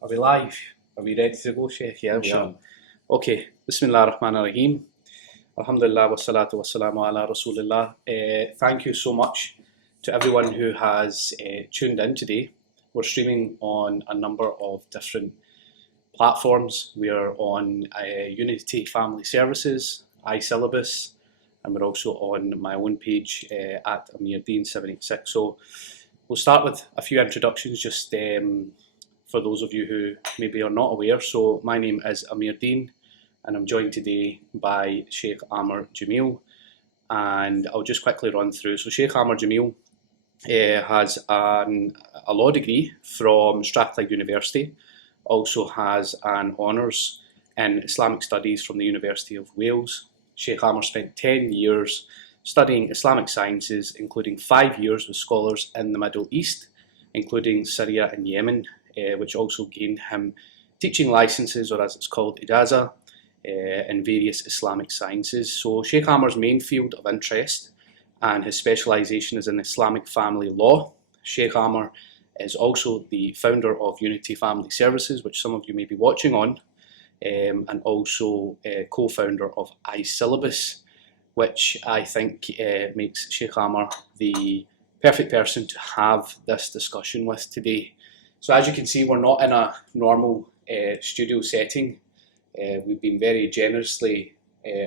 Are we live? Are we ready to go, Shaykh? Yeah, we are. Okay. Bismillah ar-Rahman ar-Rahim. Alhamdulillah wa salatu wa salamu ala Rasulillah. Thank you so much to everyone who has tuned in today. We're streaming on a number of different platforms. We are on Unity Family Services, iSyllabus, and we're also on my own page at Amer 786. So we'll start with a few introductions just for those of you who maybe are not aware. So my name is Amer, and I'm joined today by Shaykh Amer Jamil, and I'll just quickly run through. So Shaykh Amer Jamil has a law degree from Strathclyde University, also has an honours in Islamic Studies from the University of Wales. Shaykh Amer spent 10 years studying Islamic sciences, including 5 years with scholars in the Middle East, including Syria and Yemen, which also gained him teaching licenses, or as it's called, ijaza, in various Islamic sciences. So Shaykh Amer's main field of interest and his specialisation is in Islamic family law. Shaykh Amer is also the founder of Unity Family Services, which some of you may be watching on, and also co-founder of iSyllabus, which I think makes Shaykh Amer the perfect person to have this discussion with today. So as you can see, we're not in a normal studio setting. We've been very generously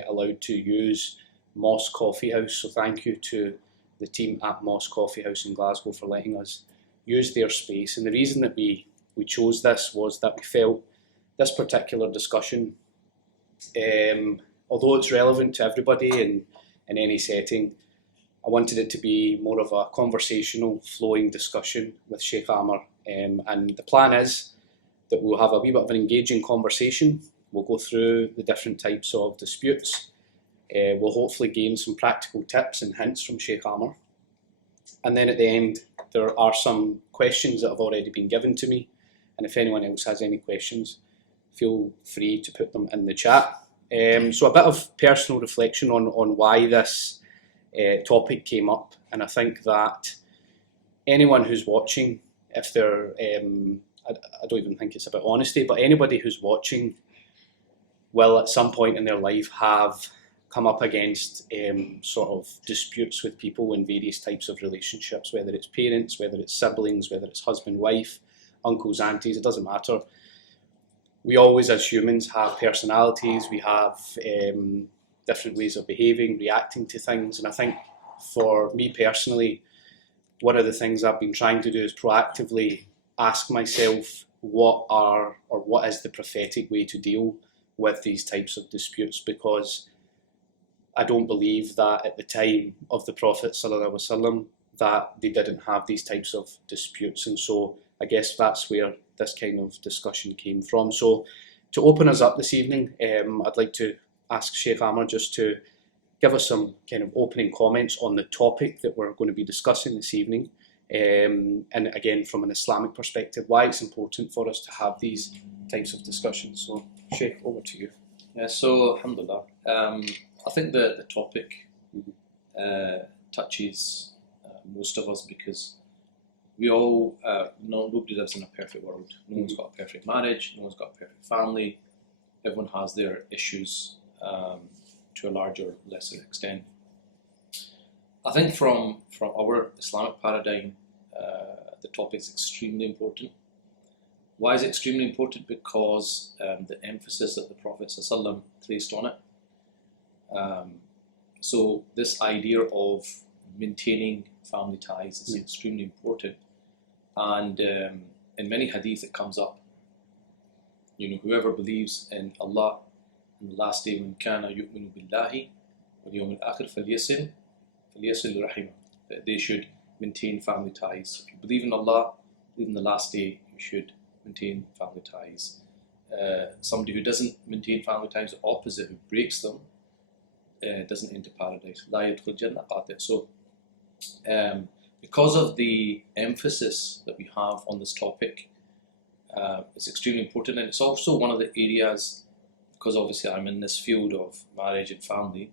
allowed to use Moss Coffee House, so thank you to the team at Moss Coffee House in Glasgow for letting us use their space. And the reason that we chose this was that we felt this particular discussion, although it's relevant to everybody in any setting, I wanted it to be more of a conversational, flowing discussion with Shaykh Amer. And the plan is that we'll have a wee bit of an engaging conversation. We'll go through the different types of disputes. We'll hopefully gain some practical tips and hints from Shaykh Amer. And then at the end, there are some questions that have already been given to me. And if anyone else has any questions, feel free to put them in the chat. So a bit of personal reflection on why this topic came up. And I think that anyone who's watching, if they're, I don't even think it's about honesty, but anybody who's watching will at some point in their life have come up against sort of disputes with people in various types of relationships, whether it's parents, whether it's siblings, whether it's husband, wife, uncles, aunties, it doesn't matter. We always, as humans, have personalities, we have different ways of behaving, reacting to things, and I think for me personally, one of the things I've been trying to do is proactively ask myself what is the prophetic way to deal with these types of disputes, because I don't believe that at the time of the Prophet ﷺ that they didn't have these types of disputes, and so I guess that's where this kind of discussion came from. So to open us up this evening, I'd like to ask Shaykh Amer just to give us some kind of opening comments on the topic that we're going to be discussing this evening, and again from an Islamic perspective, why it's important for us to have these types of discussions. So Shaykh, over to you. Yeah, so alhamdulillah, I think the topic touches most of us, because we all nobody lives in a perfect world. No one's got a perfect marriage, no one's got a perfect family. Everyone has their issues to a larger or lesser extent. I think from our Islamic paradigm, the topic is extremely important. Why is it extremely important? Because the emphasis that the Prophet ﷺ placed on it. So this idea of maintaining family ties is extremely important, and in many hadith it comes up. Whoever believes in Allah and the last day, when kana yu'minu billahi wal yawmil akhir falyasil rahimah, that they should maintain family ties. If you believe in Allah, believe in the last day, you should maintain family ties. Somebody who doesn't maintain family ties, the opposite, who breaks them, doesn't enter paradise. La yadkhul jannah qati'. So because of the emphasis that we have on this topic, it's extremely important, and it's also one of the areas, because obviously I'm in this field of marriage and family,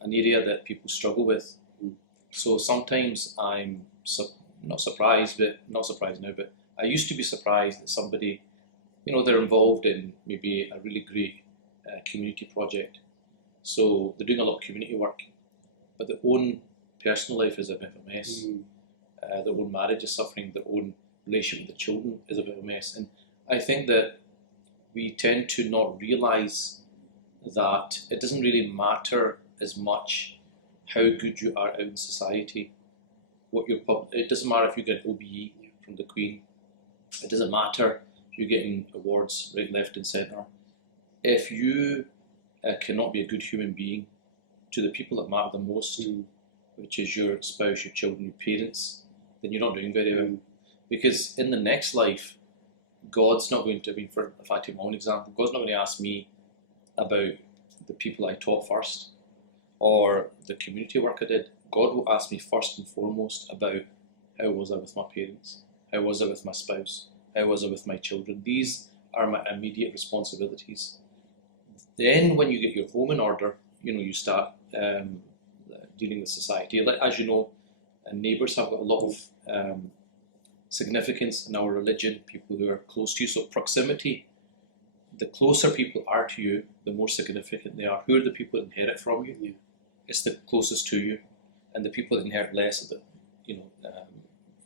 an area that people struggle with. So sometimes I'm not surprised now, but I used to be surprised that somebody they're involved in maybe a really great community project. So they're doing a lot of community work, but their own personal life is a bit of a mess. Their own marriage is suffering, their own relationship with the children is a bit of a mess. And I think that we tend to not realise that it doesn't really matter as much how good you are out in society. It doesn't matter if you get OBE from the Queen. It doesn't matter if you're getting awards right, left and centre. If you cannot be a good human being to the people that matter the most, which is your spouse, your children, your parents, then you're not doing very well. Because in the next life, God's not going to, if I take my own example, God's not going to ask me about the people I taught first or the community work I did. God will ask me first and foremost about how was I with my parents, how was I with my spouse, how was I with my children. These are my immediate responsibilities. Then when you get your home in order, you start dealing with society. As you know, neighbours have got a lot of significance in our religion, people who are close to you. So proximity, the closer people are to you, the more significant they are. Who are the people that inherit from you? It's the closest to you. And the people that inherit less, a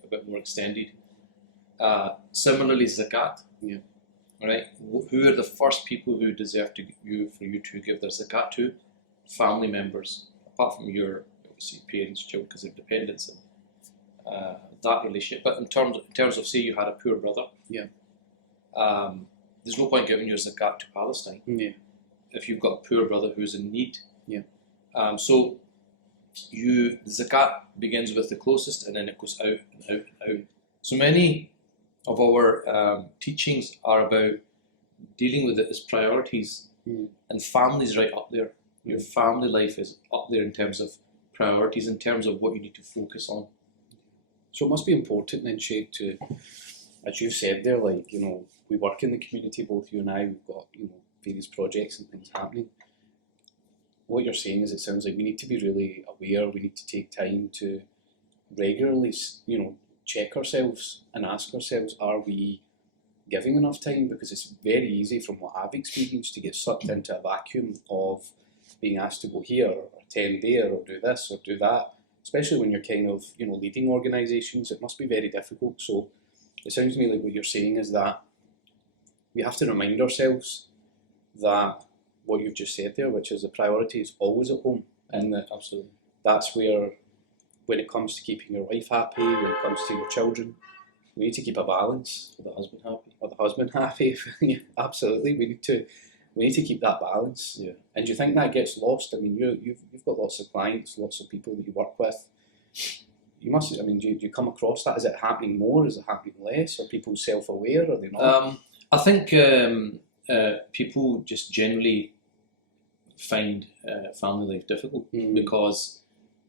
bit more extended. Similarly, zakat. Right? Who are the first people who deserve for you to give their zakat to? Family members, apart from your obviously parents, children, because they're dependents. And, that relationship. But in terms of say you had a poor brother, there's no point giving your zakat to Palestine if you've got a poor brother who's in need. So the zakat begins with the closest, and then it goes out and out and out. So many of our teachings are about dealing with it as priorities, and family's right up there. Your family life is up there in terms of priorities, in terms of what you need to focus on. So it must be important then, Shaykh, to, as you said there, we work in the community, both you and I, we've got, various projects and things happening. What you're saying is it sounds like we need to be really aware, we need to take time to regularly, check ourselves and ask ourselves, are we giving enough time? Because it's very easy, from what I've experienced, to get sucked into a vacuum of being asked to go here, or attend there, or do this, or do that. Especially when you're kind of, leading organisations, it must be very difficult. So it sounds to me like what you're saying is that we have to remind ourselves that what you've just said there, which is the priority is always at home, and that Absolutely. That's where, when it comes to keeping your wife happy, when it comes to your children, we need to keep a balance. Or the husband happy. Or the husband happy. Absolutely, we need to keep that balance. And do you think that gets lost? I mean, you've got lots of clients, lots of people that you work with. You must. I mean, do you come across that? Is it happening more? Is it happening less? Are people self-aware? Are they not? I think people just generally find family life difficult because,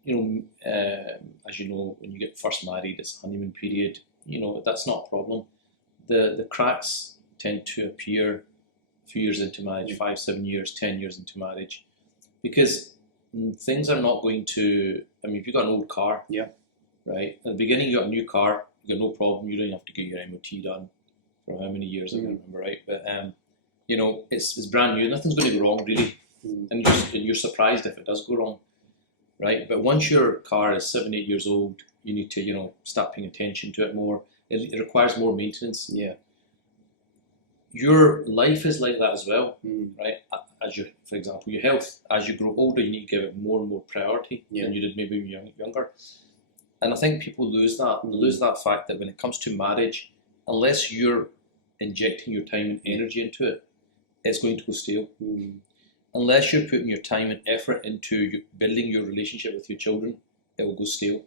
as you know, when you get first married, it's honeymoon period. That's not a problem. The cracks tend to appear a few years into marriage, 5, 7 years, 10 years into marriage, because things are not going to. I mean, if you've got an old car, right, at the beginning you got a new car, you got no problem. You don't have to get your MOT done for how many years I can't remember, right? But it's brand new. Nothing's going to go wrong really, and you're surprised if it does go wrong, right? But once your car is 7, 8 years old, you need to start paying attention to it more. It requires more maintenance. Your life is like that as well, right? For example, your health. As you grow older, you need to give it more and more priority than you did maybe when you were younger. And I think people lose that. They lose that fact that when it comes to marriage, unless you're injecting your time and energy into it, it's going to go stale. Unless you're putting your time and effort into building your relationship with your children, it will go stale.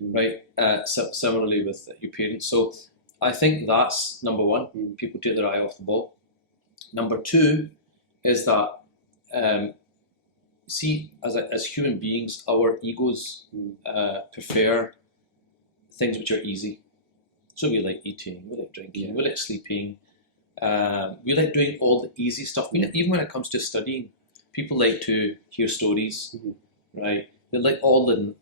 Right? Similarly with your parents. So I think that's number one. People take their eye off the ball. Number two is that, as human beings, our egos prefer things which are easy. So we like eating, we like drinking, we like sleeping, we like doing all the easy stuff. Even when it comes to studying, people like to hear stories, right? They like all the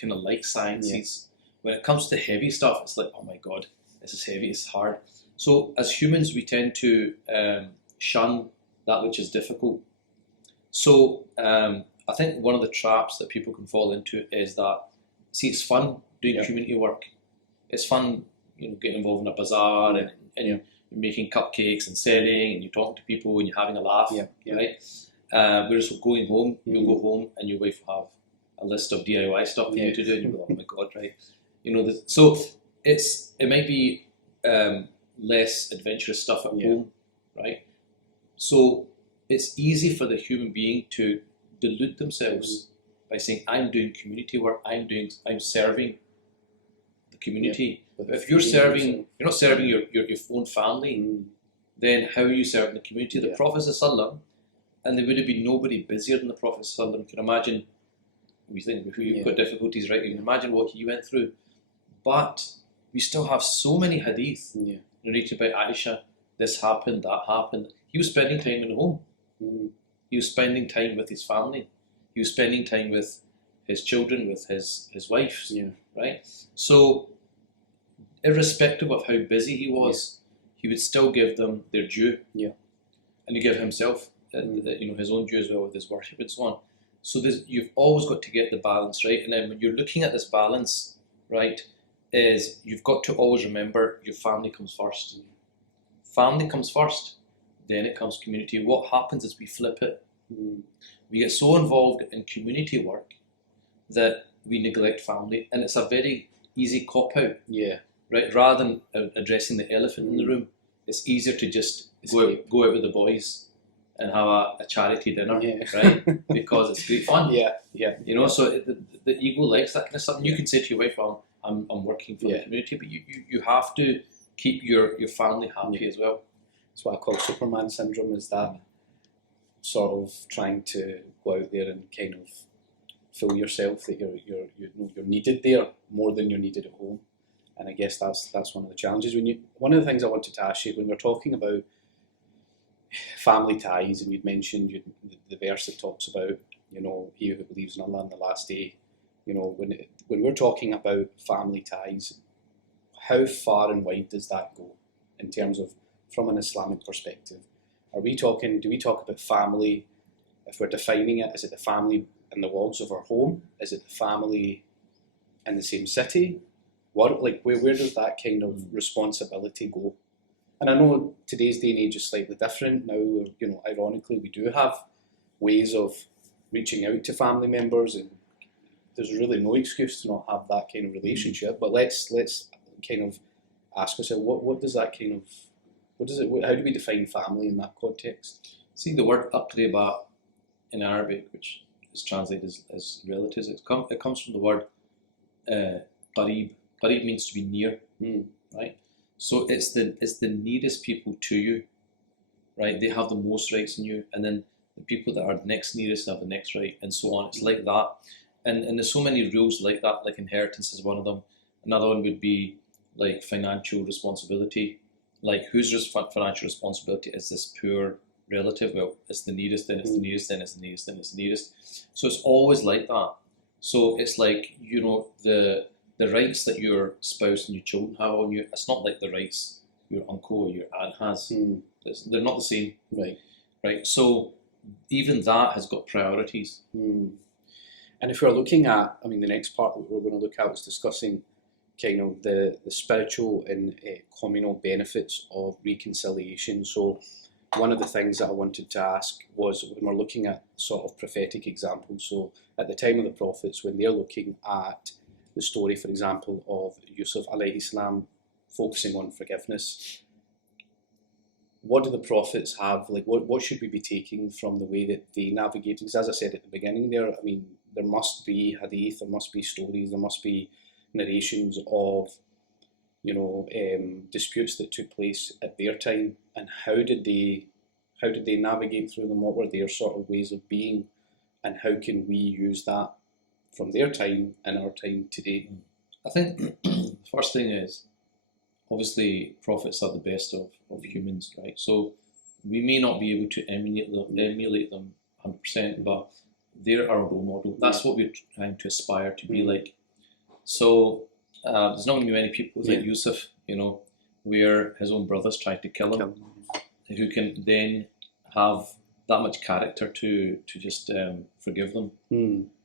kind of light sciences. When it comes to heavy stuff, it's like, oh my God, this is heavy, it's hard. So as humans, we tend to shun that which is difficult. So I think one of the traps that people can fall into is that, see, it's fun doing community work. It's fun, getting involved in a bazaar and you're making cupcakes and selling, and you're talking to people and you're having a laugh, right? Whereas going home, you'll go home and your wife will have a list of DIY stuff for you to do, and you'll be like, oh my God, right? So it might be less adventurous stuff at home, right? So it's easy for the human being to delude themselves by saying, I'm doing community work, I'm serving the community. But if you're not serving your own family, then how are you serving the community? The Prophet ﷺ, and there would have been nobody busier than the Prophet ﷺ. You can imagine, we think you've got difficulties, right? You can imagine what he went through. But we still have so many hadith narrated by Aisha, this happened, that happened. He was spending time in the home. He was spending time with his family. He was spending time with his children, with his wife, right? So, irrespective of how busy he was, he would still give them their due, and he give himself, his own due as well with his worship and so on. So you've always got to get the balance right, and then when you're looking at this balance, right, is you've got to always remember your family comes first. Family comes first, then it comes community. What happens is we flip it. We get so involved in community work that we neglect family, and it's a very easy cop-out. Right? Rather than addressing the elephant in the room, it's easier to just go out with the boys and have a charity dinner, right? Because it's great fun. So the ego likes that kind of stuff. And you can say to your wife, well, I'm working for the community, but you have to keep your family happy as well. That's what I call Superman syndrome, is that sort of trying to go out there and kind of fool yourself that you're needed there more than you're needed at home. And I guess that's one of the challenges. One of the things I wanted to ask you, when we're talking about family ties, and you'd mentioned the verse that talks about, he who believes in Allah on the last day, when we're talking about family ties, how far and wide does that go in terms of, from an Islamic perspective? Do we talk about family, if we're defining it, is it the family in the walls of our home? Is it the family in the same city? Where does that kind of responsibility go? And I know today's day and age is slightly different now. Ironically, we do have ways of reaching out to family members, and there's really no excuse to not have that kind of relationship. But let's kind of ask ourselves, what does that kind of, how do we define family in that context? See, the word aqriba in Arabic, which is translated as relatives, it comes from the word qareeb. Qareeb means to be near, right? So it's the nearest people to you, right? They have the most rights in you, and then the people that are the next nearest have the next right, and so on. It's like that, and there's so many rules like that. Like inheritance is one of them. Another one would be like financial responsibility. Like whose financial responsibility is this poor relative? Well, it's the nearest, then it's the nearest, then it's the nearest, then it's the nearest. So it's always like that. So it's like, the rights that your spouse and your children have on you, it's not like the rights your uncle or your aunt has. They're not the same. Right. So even that has got priorities. And if we're looking at, the next part that we're going to look at is discussing kind of the spiritual and communal benefits of reconciliation. So one of the things that I wanted to ask was, when we're looking at sort of prophetic examples, so at the time of the prophets, when they're looking at the story, for example, of Yusuf alayhi salam focusing on forgiveness, what do the prophets have? What should we be taking from the way that they navigated? Because as I said at the beginning there, there must be hadith, there must be stories, there must be narrations of disputes that took place at their time, and how did they navigate through them? What were their sort of ways of being, and how can we use that from their time and our time today? I think the first thing is, obviously, prophets are the best of humans, right? So we may not be able to emulate them 100%, but they're our role model. That's what we're trying to aspire to be like. So there's not going to be many people like Yusuf, where his own brothers tried to kill him, who can then have that much character to just forgive them,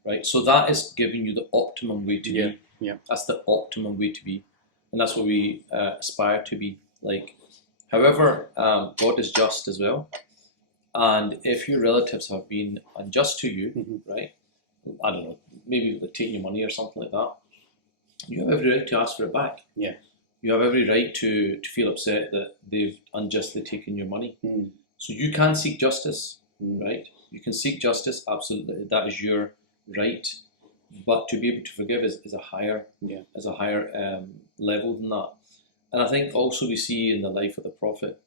right? So that is giving you the optimum way to be. Yeah. That's the optimum way to be, and that's what we aspire to be like. However, God is just as well, and if your relatives have been unjust to you, right? I don't know, maybe like taking your money or something like that, you have every right to ask for it back. Yeah. You have every right to feel upset that they've unjustly taken your money. So you can seek justice, right? You can seek justice, absolutely. That is your right. But to be able to forgive is a higher level than that. And I think also we see in the life of the Prophet,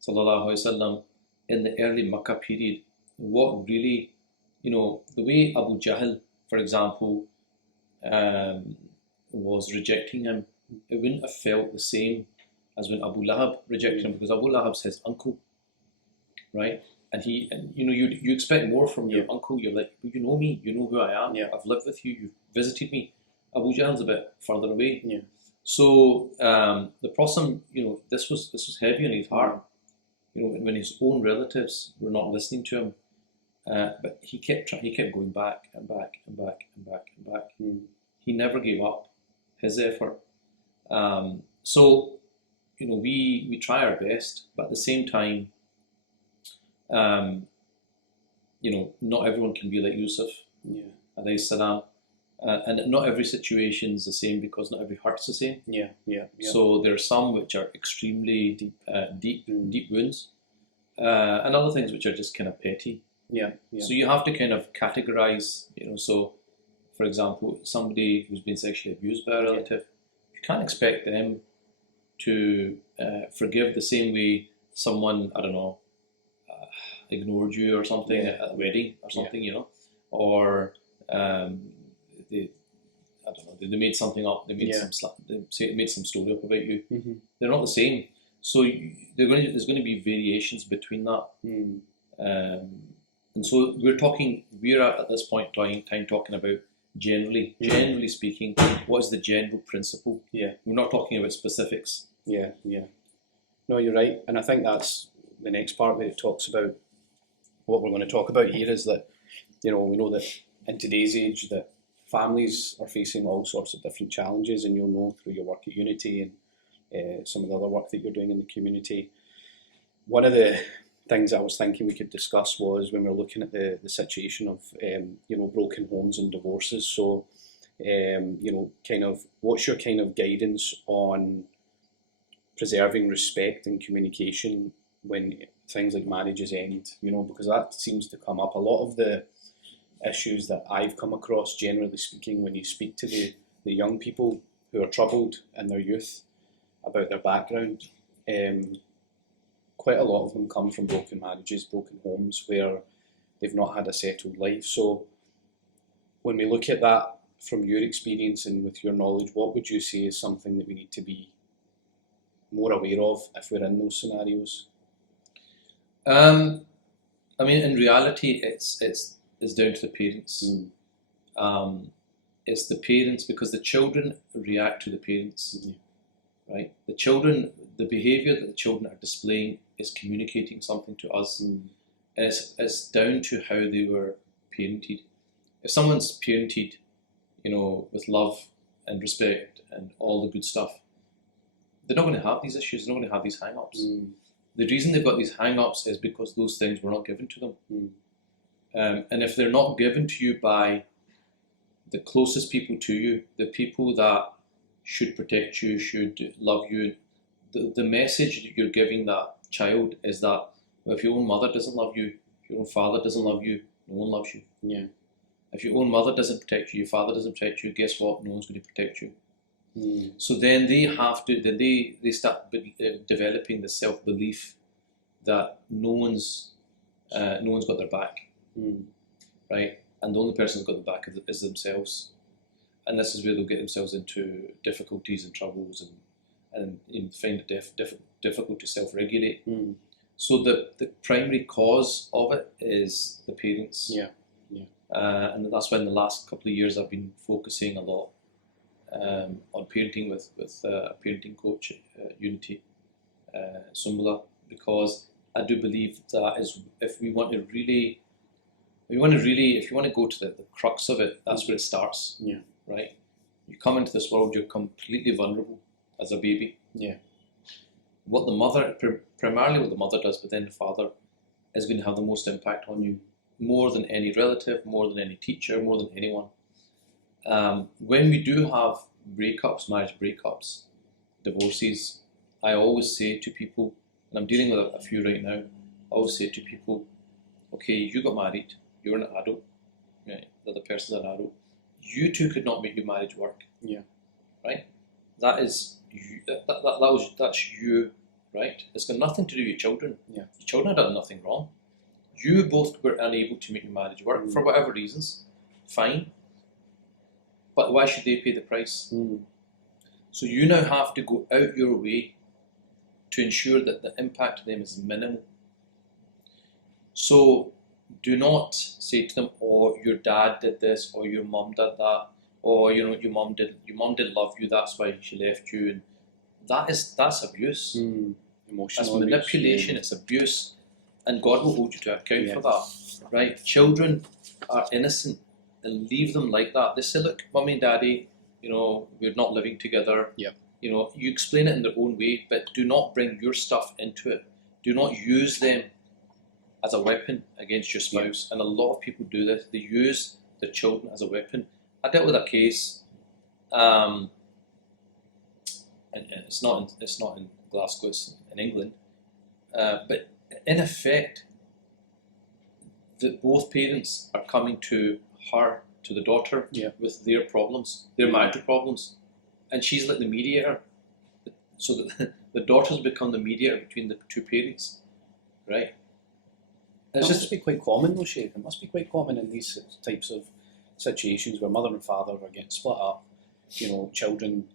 sallallahu alaihi wasallam, in the early Makkah period, what really, the way Abu Jahl, for example, was rejecting him, it wouldn't have felt the same as when Abu Lahab rejected him, because Abu Lahab's his uncle, right? And you expect more from your uncle. You're like, well, you know me, you know who I am. I've lived with you. You've visited me. Abu Jahl's a bit further away. So the Prophet, this was heavy on his heart. When his own relatives were not listening to him, but he kept going back and back and back and back and back. He never gave up his effort. So we try our best, but at the same time, not everyone can be like Yusuf, alayhi salam, and not every situation is the same, because not every heart's the same. So there are some which are extremely deep wounds, and other things which are just kind of petty. So you have to kind of categorize. So for example, somebody who's been sexually abused by a relative, you can't expect them to forgive the same way someone, I don't know, ignored you or something at a wedding or something, or they made something up. They made made some story up about you. They're not the same. So there's going to be variations between that. And so we're at this point in time talking about generally speaking, what is the general principle? We're not talking about specifics. No, you're right, and I think that's the next part where it talks about what we're going to talk about here is that, we know that in today's age that families are facing all sorts of different challenges, and you'll know through your work at Unity and some of the other work that you're doing in the community. One of the things I was thinking we could discuss was when we're looking at the situation of broken homes and divorces. So kind of what's your kind of guidance on preserving respect and communication when things like marriages end, because that seems to come up. A lot of the issues that I've come across, generally speaking, when you speak to the young people who are troubled in their youth about their background, quite a lot of them come from broken marriages, broken homes, where they've not had a settled life. So when we look at that from your experience and with your knowledge, what would you say is something that we need to be more aware of if we're in those scenarios? I mean, in reality, it's down to the parents. It's the parents, because the children react to the parents, right? The behaviour that the children are displaying is communicating something to us. And it's down to how they were parented. If someone's parented, with love and respect and all the good stuff, they're not going to have these issues. They're not going to have these hang-ups. The reason they've got these hang-ups is because those things were not given to them. And if they're not given to you by the closest people to you, the people that should protect you, should love you, the message that you're giving that child is that, well, if your own mother doesn't love you, if your own father doesn't love you, no one loves you. If your own mother doesn't protect you, your father doesn't protect you, guess what? No one's going to protect you. So then they have to, they start developing the self-belief that no one's got their back, right? And the only person who's got their back is themselves. And this is where they'll get themselves into difficulties and troubles and find it difficult to self-regulate. So the primary cause of it is the parents. And that's why in the last couple of years I've been focusing a lot on parenting with a parenting coach at Unity. Sumbula, because I do believe that is, if you want to go to the crux of it, that's where it starts. Yeah. Right? You come into this world, you're completely vulnerable as a baby. Yeah. What the mother, primarily what the mother does, but then the father, is going to have the most impact on you, more than any relative, more than any teacher, more than anyone. When we do have breakups, marriage breakups, divorces, I always say to people, and I'm dealing with a few right now, I always say to people, okay, you got married, you're an adult, right? The other person's an adult. You two could not make your marriage work. Yeah. Right? That is you, that's you, right? It's got nothing to do with your children. Yeah. Your children have done nothing wrong. You both were unable to make your marriage work for whatever reasons. Fine. But why should they pay the price? So you now have to go out your way to ensure that the impact to them is minimal. So do not say to them, "Oh, your dad did this," or "Your mum did that," or your mum didn't love you, that's why she left you. And that's abuse. Emotional That's manipulation. It's abuse, and God will hold you to account for that. Right? Children are innocent, and leave them like that. They say, "Look, mummy and daddy, we're not living together." Yep. You explain it in their own way, but do not bring your stuff into it. Do not use them as a weapon against your spouse. And a lot of people do this. They use their children as a weapon. I dealt with a case, and it's not in Glasgow, it's in England, but in effect, both parents are coming to the daughter, with their problems, their marital problems, and she's like the mediator. So that the daughter's become the mediator between the two parents, right? It must be quite common though, Shaykh. It must be quite common in these types of situations where mother and father are getting split up. Children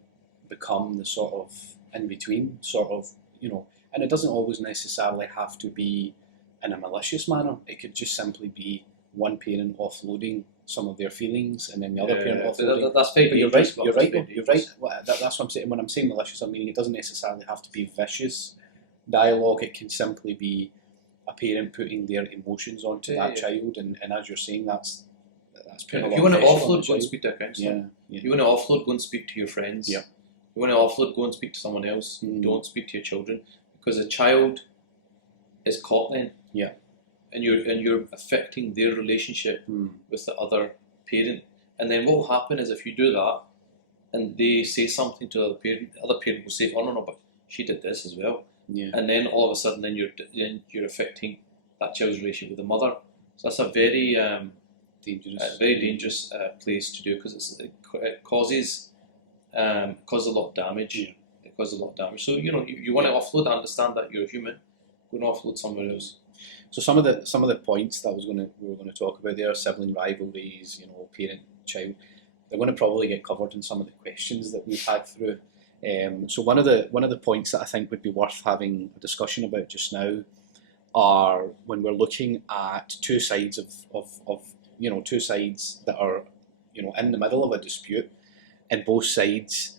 become the sort of in-between, and it doesn't always necessarily have to be in a malicious manner. It could just simply be one parent offloading some of their feelings and then the other parent offloading. That's very dangerous. You're right. You're right. That's what I'm saying. When I'm saying malicious, I mean it doesn't necessarily have to be vicious dialogue. It can simply be a parent putting their emotions onto that child, and as you're saying, that's if you want to offload, go and speak to a counsellor. Yeah. If you want to offload, go and speak to your friends. Yeah. If you want to offload, go and speak to someone else. Don't speak to your children, because a child is caught then. Yeah. And you're affecting their relationship with the other parent. And then what will happen is, if you do that, and they say something to the other parent will say, "Oh no, but she did this as well." Yeah. And then all of a sudden, then you're affecting that child's relationship with the mother. So that's a very dangerous place to do, because it causes a lot of damage. Yeah. It causes a lot of damage. So you want to offload. I understand that you're human. Go and offload somewhere else. So some of the points that we were going to talk about there, sibling rivalries, parent child, they're going to probably get covered in some of the questions that we've had through. So one of the points that I think would be worth having a discussion about just now are when we're looking at two sides of two sides that are in the middle of a dispute, and both sides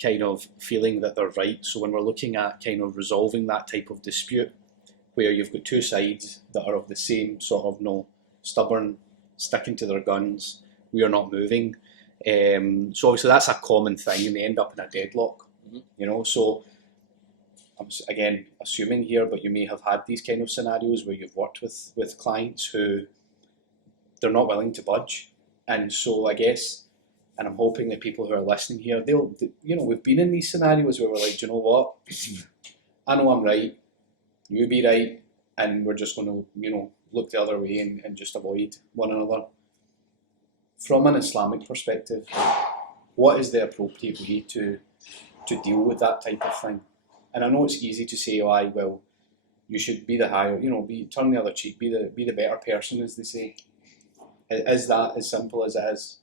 kind of feeling that they're right. So when we're looking at kind of resolving that type of dispute, where you've got two sides that are of the same sort of stubborn, sticking to their guns, we are not moving. So obviously that's a common thing, and they end up in a deadlock. So I'm again assuming here, but you may have had these kind of scenarios where you've worked with clients who they're not willing to budge, and so I guess, and I'm hoping that people who are listening here, we've been in these scenarios where we're like, do you know what? I know I'm right, you be right, and we're just going to look the other way and just avoid one another. From an Islamic perspective, what is the appropriate way to deal with that type of thing? And I know it's easy to say, well, you should be the higher, turn the other cheek, be the better person, as they say. Is that as simple as it is?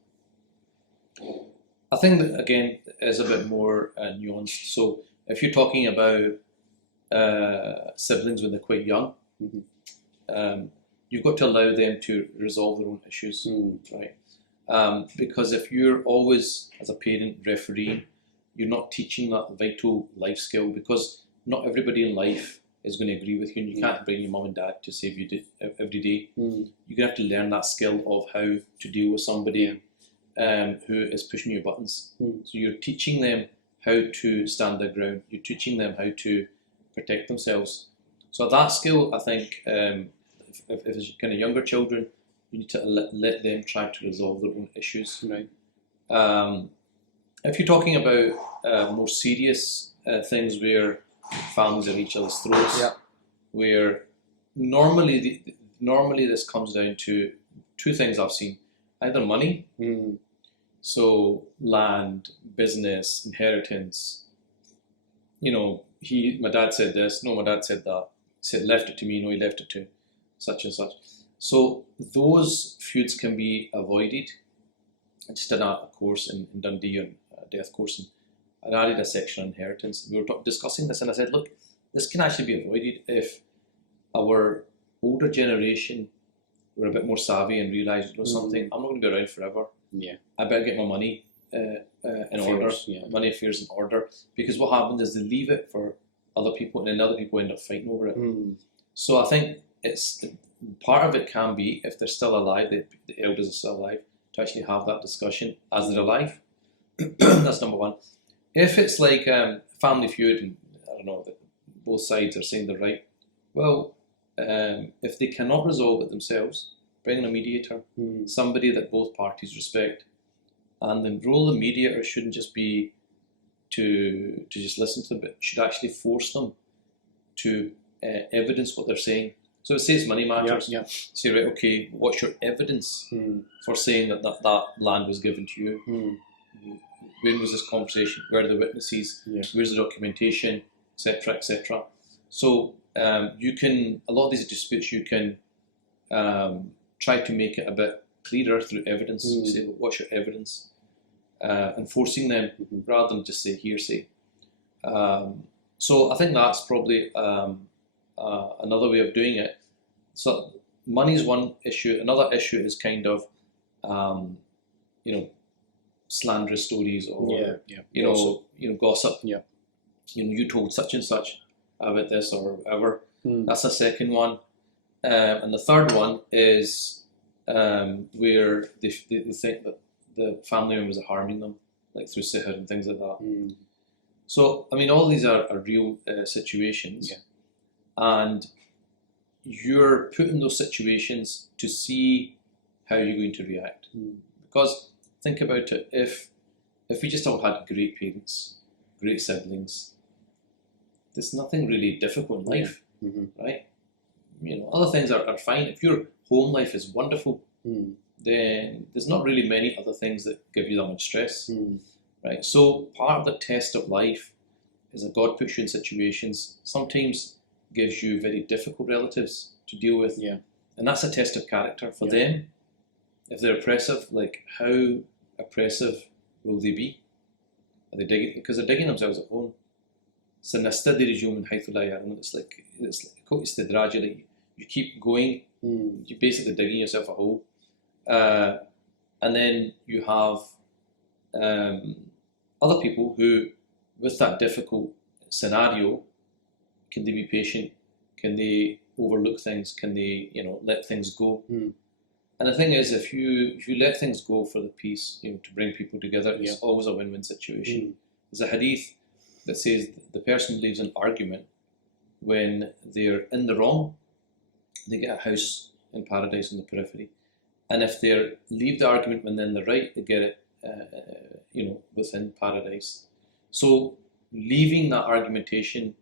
I think that, again, it is a bit more nuanced. So if you're talking about siblings when they're quite young, you've got to allow them to resolve their own issues, right? Because if you're always, as a parent, refereeing, you're not teaching that vital life skill, because not everybody in life is going to agree with you, and you can't bring your mum and dad to save you every day. You're going to have to learn that skill of how to deal with somebody who is pushing your buttons. So you're teaching them how to stand their ground. You're teaching them how to protect themselves. So at that skill, I think if it's kind of younger children, you need to let them try to resolve their own issues. Right. If you're talking about more serious things where families are at each other's throats, where normally this comes down to two things I've seen: either money, so land, business, inheritance. You know, my dad said this, no, my dad said that. He said left it to me, no, he left it to such and such. So those feuds can be avoided. I just did a course in Dundee on a death course, and I added a section on inheritance. We were discussing this, and I said, look, this can actually be avoided if our older generation were a bit more savvy and realised, you know, something, I'm not going to be around forever. Yeah, I better get my money in order, money affairs in order, because what happens is they leave it for other people, and then other people end up fighting over it. So I think part of it can be, if they're still alive, the elders are still alive, to actually have that discussion as they're alive. That's number one. If it's like family feud, and I don't know, that both sides are saying they're right, well, if they cannot resolve it themselves, bring in a mediator, somebody that both parties respect. And the role of the mediator shouldn't just be to just listen to them, but should actually force them to evidence what they're saying. So it says money matters. Say, right, okay, what's your evidence for saying that land was given to you? When was this conversation? Where are the witnesses? Where's the documentation, etc., etc. So you can, a lot of these disputes, you can try to make it a bit clearer through evidence. You say, well, what's your evidence? Enforcing them rather than just say hearsay. So I think that's probably another way of doing it. So money is one issue. Another issue is kind of, slanderous stories, or gossip. You told such and such about this or whatever. That's the second one. And the third one is where they think that the family members are harming them, like through sihr and things like that. So, I mean, all these are real situations, and you're put in those situations to see how you're going to react. Because think about it, if we just all had great parents, great siblings, there's nothing really difficult in life, right? You know, other things are fine. If your home life is wonderful, then there's not really many other things that give you that much stress, right? So part of the test of life is that God puts you in situations, sometimes gives you very difficult relatives to deal with, and that's a test of character for them. If they're oppressive, like how oppressive will they be? Are they digging? Because they're digging themselves a hole. It's like you keep going, you're basically digging yourself a hole. And then you have other people who, with that difficult scenario, can they be patient? Can they overlook things? Can they, let things go? And the thing is, if you let things go for the peace, to bring people together, it's always a win-win situation. There's a hadith that says the person who leaves an argument when they're in the wrong, they get a house in paradise in the periphery. And if they leave the argument when they're in the right, they get it, within paradise. So leaving that argumentation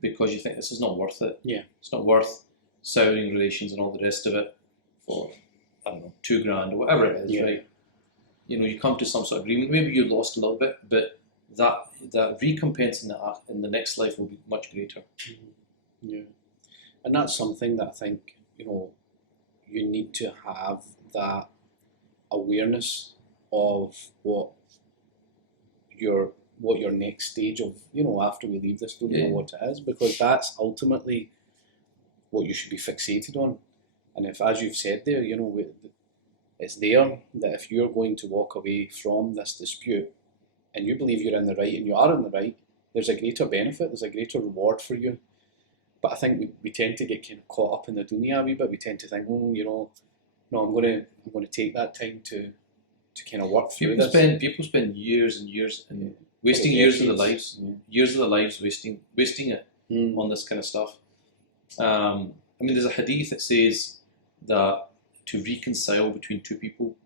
because you think this is not worth it. It's not worth souring relations and all the rest of it for, I don't know, $2,000 or whatever it is, right? You come to some sort of agreement. Maybe you lost a little bit, but that recompense in the next life will be much greater. And that's something that I think, you need to have that awareness of what your next stage of, after we leave this dunya, what it is, because that's ultimately what you should be fixated on. And if, as you've said there, it's there that if you're going to walk away from this dispute and you believe you're in the right and you are in the right, there's a greater benefit, there's a greater reward for you. But I think we tend to get kind of caught up in the dunya a wee bit. We tend to think, no, I'm going to take that time to kind of work through this. People spend years and years and wasting years of their lives, wasting it on this kind of stuff. I mean, there's a hadith that says that to reconcile between two people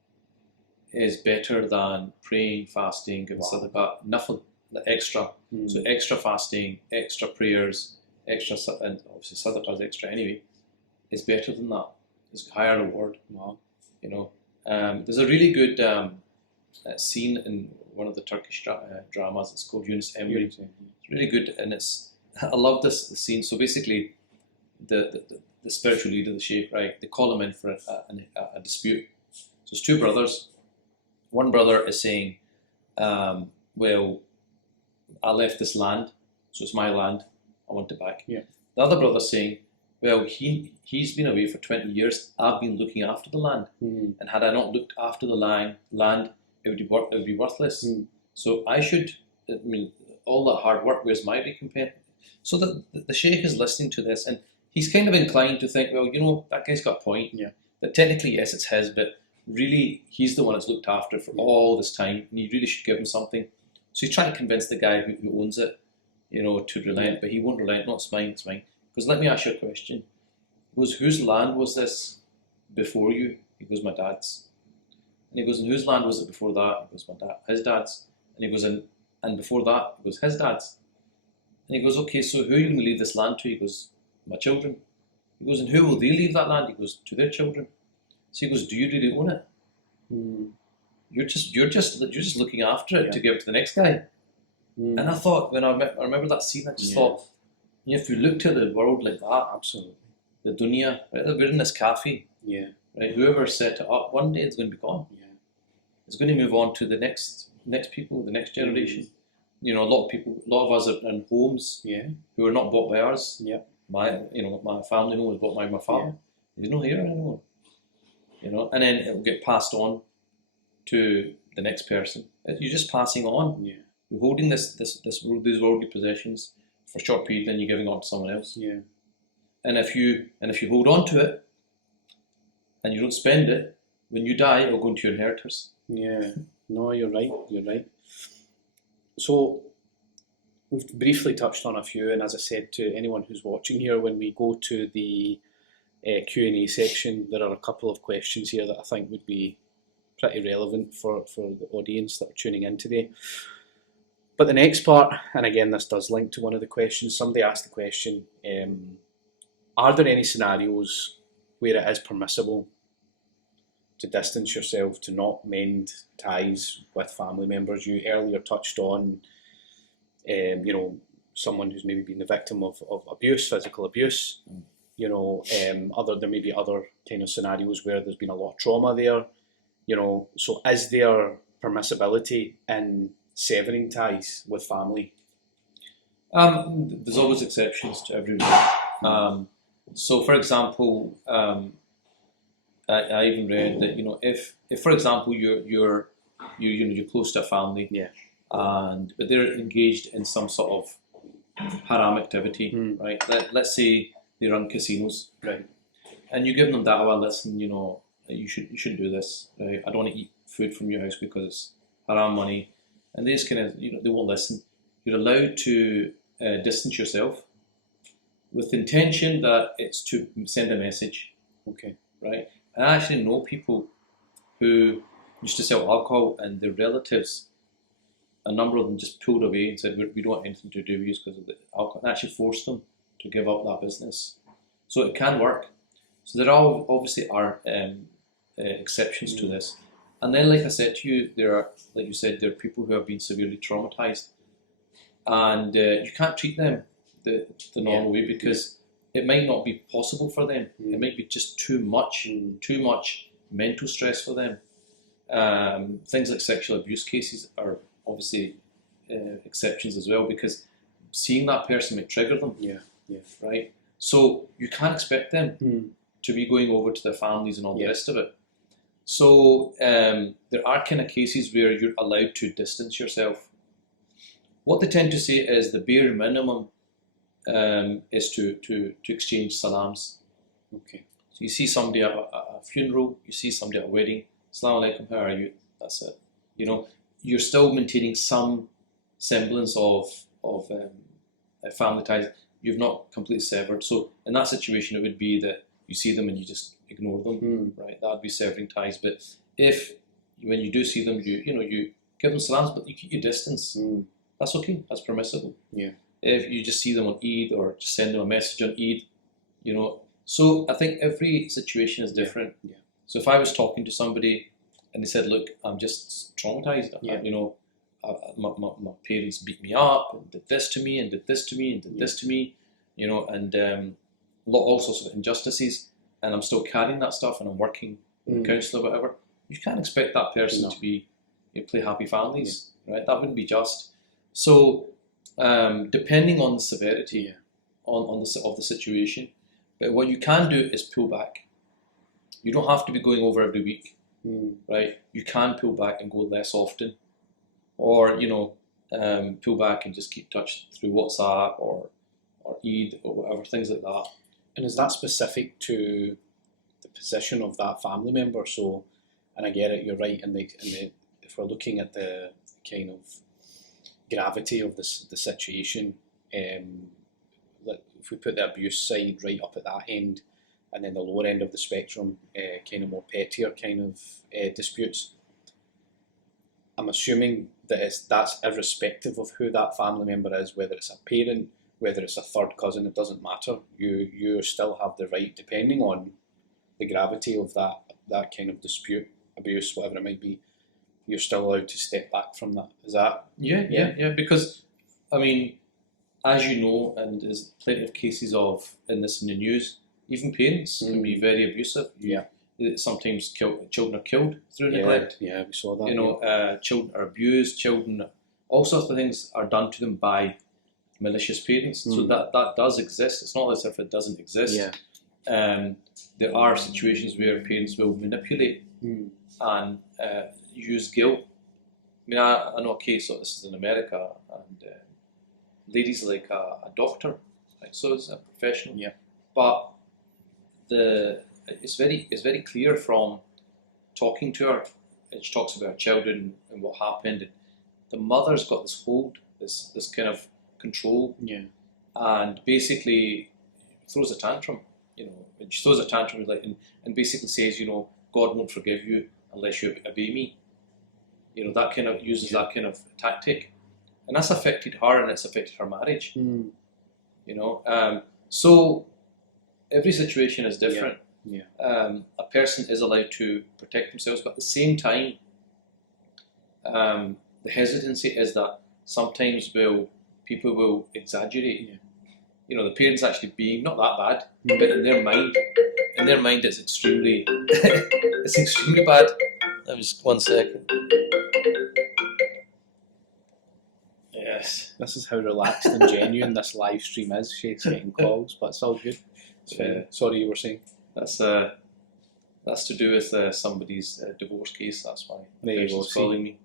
is better than praying, fasting, and sadaqah. Nothing extra. So extra fasting, extra prayers, extra, and obviously sadaqah is extra anyway, is better than that. It's higher reward. Wow. You know, there's a really good scene in one of the Turkish dramas. It's called Yunus Emre. It's really good, and I love the scene. So basically, the spiritual leader, the Shaykh, right? They call him in for a dispute. So it's two brothers. One brother is saying, well, I left this land, so it's my land, I want it back. Yeah. The other brother's saying, well, he's been away for 20 years, I've been looking after the land, and had I not looked after the land, it would be worthless. So I mean, all that hard work, where's my recompense? So the Shaykh is listening to this, and he's kind of inclined to think, well, that guy's got a point. Yeah. That technically, yes, it's his, but really, he's the one that's looked after for all this time, and you really should give him something. So he's trying to convince the guy who owns it, to relent, but he won't relent. No, it's mine, it's mine. Because let me ask you a question. Whose land was this before you? He goes, my dad's. And he goes, and whose land was it before that? He goes, his dad's. And he goes, and before that? He goes, his dad's. And he goes, okay, so who are you going to leave this land to? He goes, my children. He goes, and who will they leave that land? He goes, to their children. So he goes, do you really own it? You're just looking after it to give it to the next guy. And I thought, when I remember that scene, I just thought, if you look to the world like that, absolutely, the dunya, right? We're in this cafe, right? Whoever set it up, one day it's going to be gone. It's going to move on to the next people, the next generation. A lot of us are in homes who are not bought by us. My family home was bought by my father. He's not here anymore. And then it will get passed on to the next person. You're just passing on. You're holding these worldly possessions for a short period, then you're giving on to someone else. And if you hold on to it and you don't spend it, when you die, it will go into your inheritors. No, you're right. So we've briefly touched on a few, and as I said to anyone who's watching here, when we go to the Q&A section, there are a couple of questions here that I think would be pretty relevant for the audience that are tuning in today. But the next part, and again this does link to one of the questions, somebody asked the question, are there any scenarios where it is permissible to distance yourself, to not mend ties with family members? You earlier touched on someone who's maybe been the victim of abuse, physical abuse. There may be other kind of scenarios where there's been a lot of trauma there. So is there permissibility in severing ties with family? There's always exceptions to every rule. So, for example, I even read that if for example you're close to a family, but they're engaged in some sort of haram activity, right? Let's say they run casinos, right? And you give them da'wah, listen, you shouldn't do this, right? I don't want to eat food from your house because it's haram money. And they just kind of, they won't listen. You're allowed to distance yourself with the intention that it's to send a message. Okay. Right? And I actually know people who used to sell alcohol, and their relatives, a number of them just pulled away and said, we don't want anything to do with you because of the alcohol, and actually forced them to give up that business. So it can work. So there are obviously exceptions to this. And then, like I said to you, there are people who have been severely traumatized, and you can't treat them the normal way because it might not be possible for them. It might be just too much mental stress for them. Things like sexual abuse cases are obviously exceptions as well, because seeing that person might trigger them. Right. So you can't expect them to be going over to their families and all the rest of it. So there are kind of cases where you're allowed to distance yourself. What they tend to say is the bare minimum is to exchange salams. Okay. So you see somebody at a funeral, you see somebody at a wedding, Assalamu alaikum, how are you? That's it. You know, you're still maintaining some semblance of family ties. You've not completely severed. So in that situation, it would be that you see them and you just ignore them, right? That would be severing ties. But if when you do see them, you give them salams, but you keep your distance. That's okay. That's permissible. Yeah. If you just see them on Eid or just send them a message on Eid, you know. So I think every situation is different. Yeah. So if I was talking to somebody and they said, "Look, I'm just traumatized. Yeah. You know, my parents beat me up and did this to me and did this to me and did this to me, you know, and all sorts of injustices, and I'm still carrying that stuff and I'm working with a counsellor or whatever." You can't expect that person to be play happy families, right? That wouldn't be just. So depending on the severity of the situation, but what you can do is pull back. You don't have to be going over every week, right? You can pull back and go less often, or pull back and just keep touch through WhatsApp or Eid or whatever, things like that. And is that specific to the position of that family member? So, and I get it, you're right. If we're looking at the kind of gravity of the situation, if we put the abuse side right up at that end, and then the lower end of the spectrum, kind of more pettier kind of disputes, I'm assuming that that's irrespective of who that family member is, whether it's a parent, whether it's a third cousin, it doesn't matter. You still have the right, depending on the gravity of that kind of dispute, abuse, whatever it might be, you're still allowed to step back from that. Is that? Yeah. Because, I mean, as you know, and there's plenty of cases in the news, even parents can be very abusive. Sometimes children are killed through neglect. Yeah, we saw that. Children are abused. All sorts of things are done to them by malicious parents. So that does exist. It's not as if it doesn't exist. There are situations where parents will manipulate and use guilt. I mean, I know a case of this is in America, and lady's like a doctor, right? So it's a professional. But it's very clear from talking to her, and she talks about her children and what happened. And the mother's got this hold, this kind of control, and basically throws a tantrum. And she throws a tantrum and basically says, God won't forgive you unless you obey me. That kind of uses that kind of tactic, and that's affected her, and it's affected her marriage. So every situation is different. A person is allowed to protect themselves, but at the same time, the hesitancy is that sometimes people will exaggerate. The parents actually being not that bad, but in their mind it's extremely it's extremely bad. Just 1 second. Yes. This is how relaxed and genuine this live stream is. Shaykh's getting calls, but it's all good. Sorry, you were saying? That's to do with somebody's divorce case. That's why the person's calling me.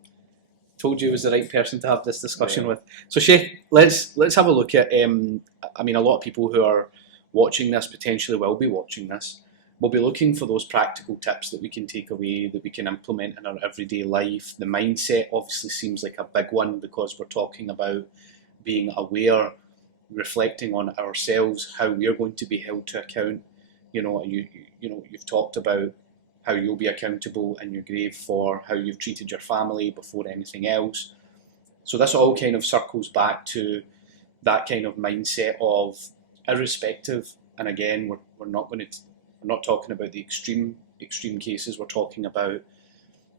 Told you he was the right person to have this discussion with. So Shaykh, let's have a look at. I mean, a lot of people who are watching this potentially will be watching this. We'll be looking for those practical tips that we can take away, that we can implement in our everyday life. The mindset obviously seems like a big one, because we're talking about being aware, reflecting on ourselves, how we're going to be held to account. You've talked about how you'll be accountable in your grave for how you've treated your family before anything else. So this all kind of circles back to that kind of mindset of irrespective. And again, we're not talking about the extreme cases. We're talking about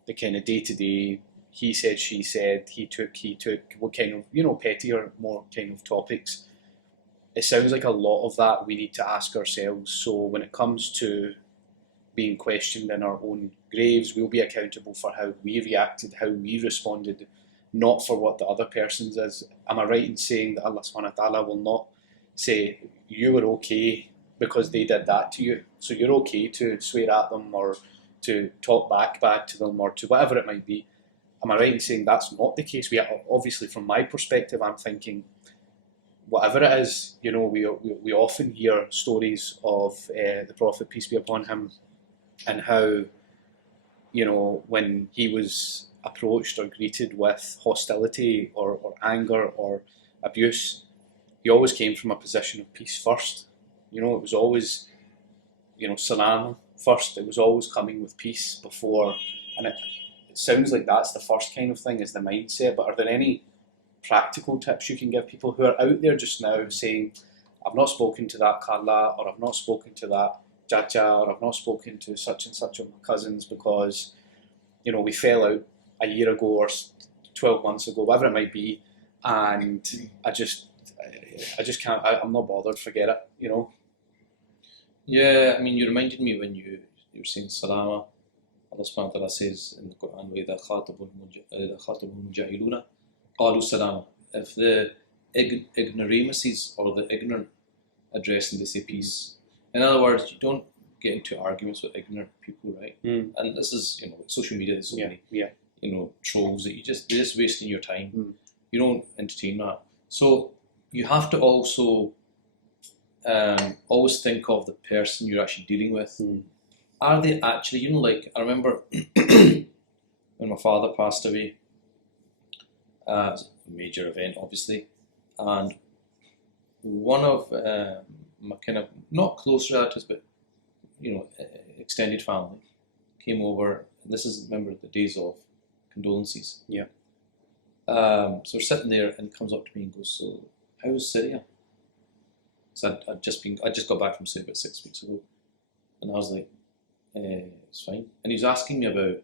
the kind of day-to-day, he said, she said, he took, what kind of, pettier, more kind of topics. It sounds like a lot of that we need to ask ourselves. So when it comes to being questioned in our own graves, we'll be accountable for how we reacted, how we responded, not for what the other person's is. Am I right in saying that Allah subhanahu wa ta'ala will not say, you were okay because they did that to you, so you're okay to swear at them or to talk back bad to them or to whatever it might be? am I right in saying that's not the case? We obviously, from my perspective, I'm thinking, whatever it is, you know, we often hear stories of the Prophet, peace be upon him, and how, you know, when he was approached or greeted with hostility or anger or abuse, he always came from a position of peace first. You know, it was always, you know, salam first. It was always coming with peace before, and it sounds like that's the first kind of thing, is the mindset. But are there any practical tips you can give people who are out there just now saying, I've not spoken to that Carla, or I've not spoken to that Chacha, or I've not spoken to such and such of my cousins because, you know, we fell out a year ago or 12 months ago, whatever it might be, and I just can't, I'm not bothered, forget it, you know? Yeah, I mean, you reminded me when you were saying salama. Allah subhanahu wa ta'ala says in the Quran, وَإِذَا خَاطَبُهُمُ الْجَاهِلُونَ قَالُوا سَلَامًا. If the ignoramuses or the ignorant address them, they say peace. In other words, you don't get into arguments with ignorant people, right? And this is, you know, social media, there's so many, you know, trolls that you're just wasting your time. You don't entertain that. So you have to also always think of the person you're actually dealing with. Are they actually, you know, like, I remember when my father passed away, it was a major event, obviously, and one of my kind of, not close relatives, but, you know, extended family came over. And this is, remember, the days of condolences. So we're sitting there, and he comes up to me and goes, "So, how was Syria?" So I just got back from Syria about 6 weeks ago, and I was like, "It's fine." And he was asking me about,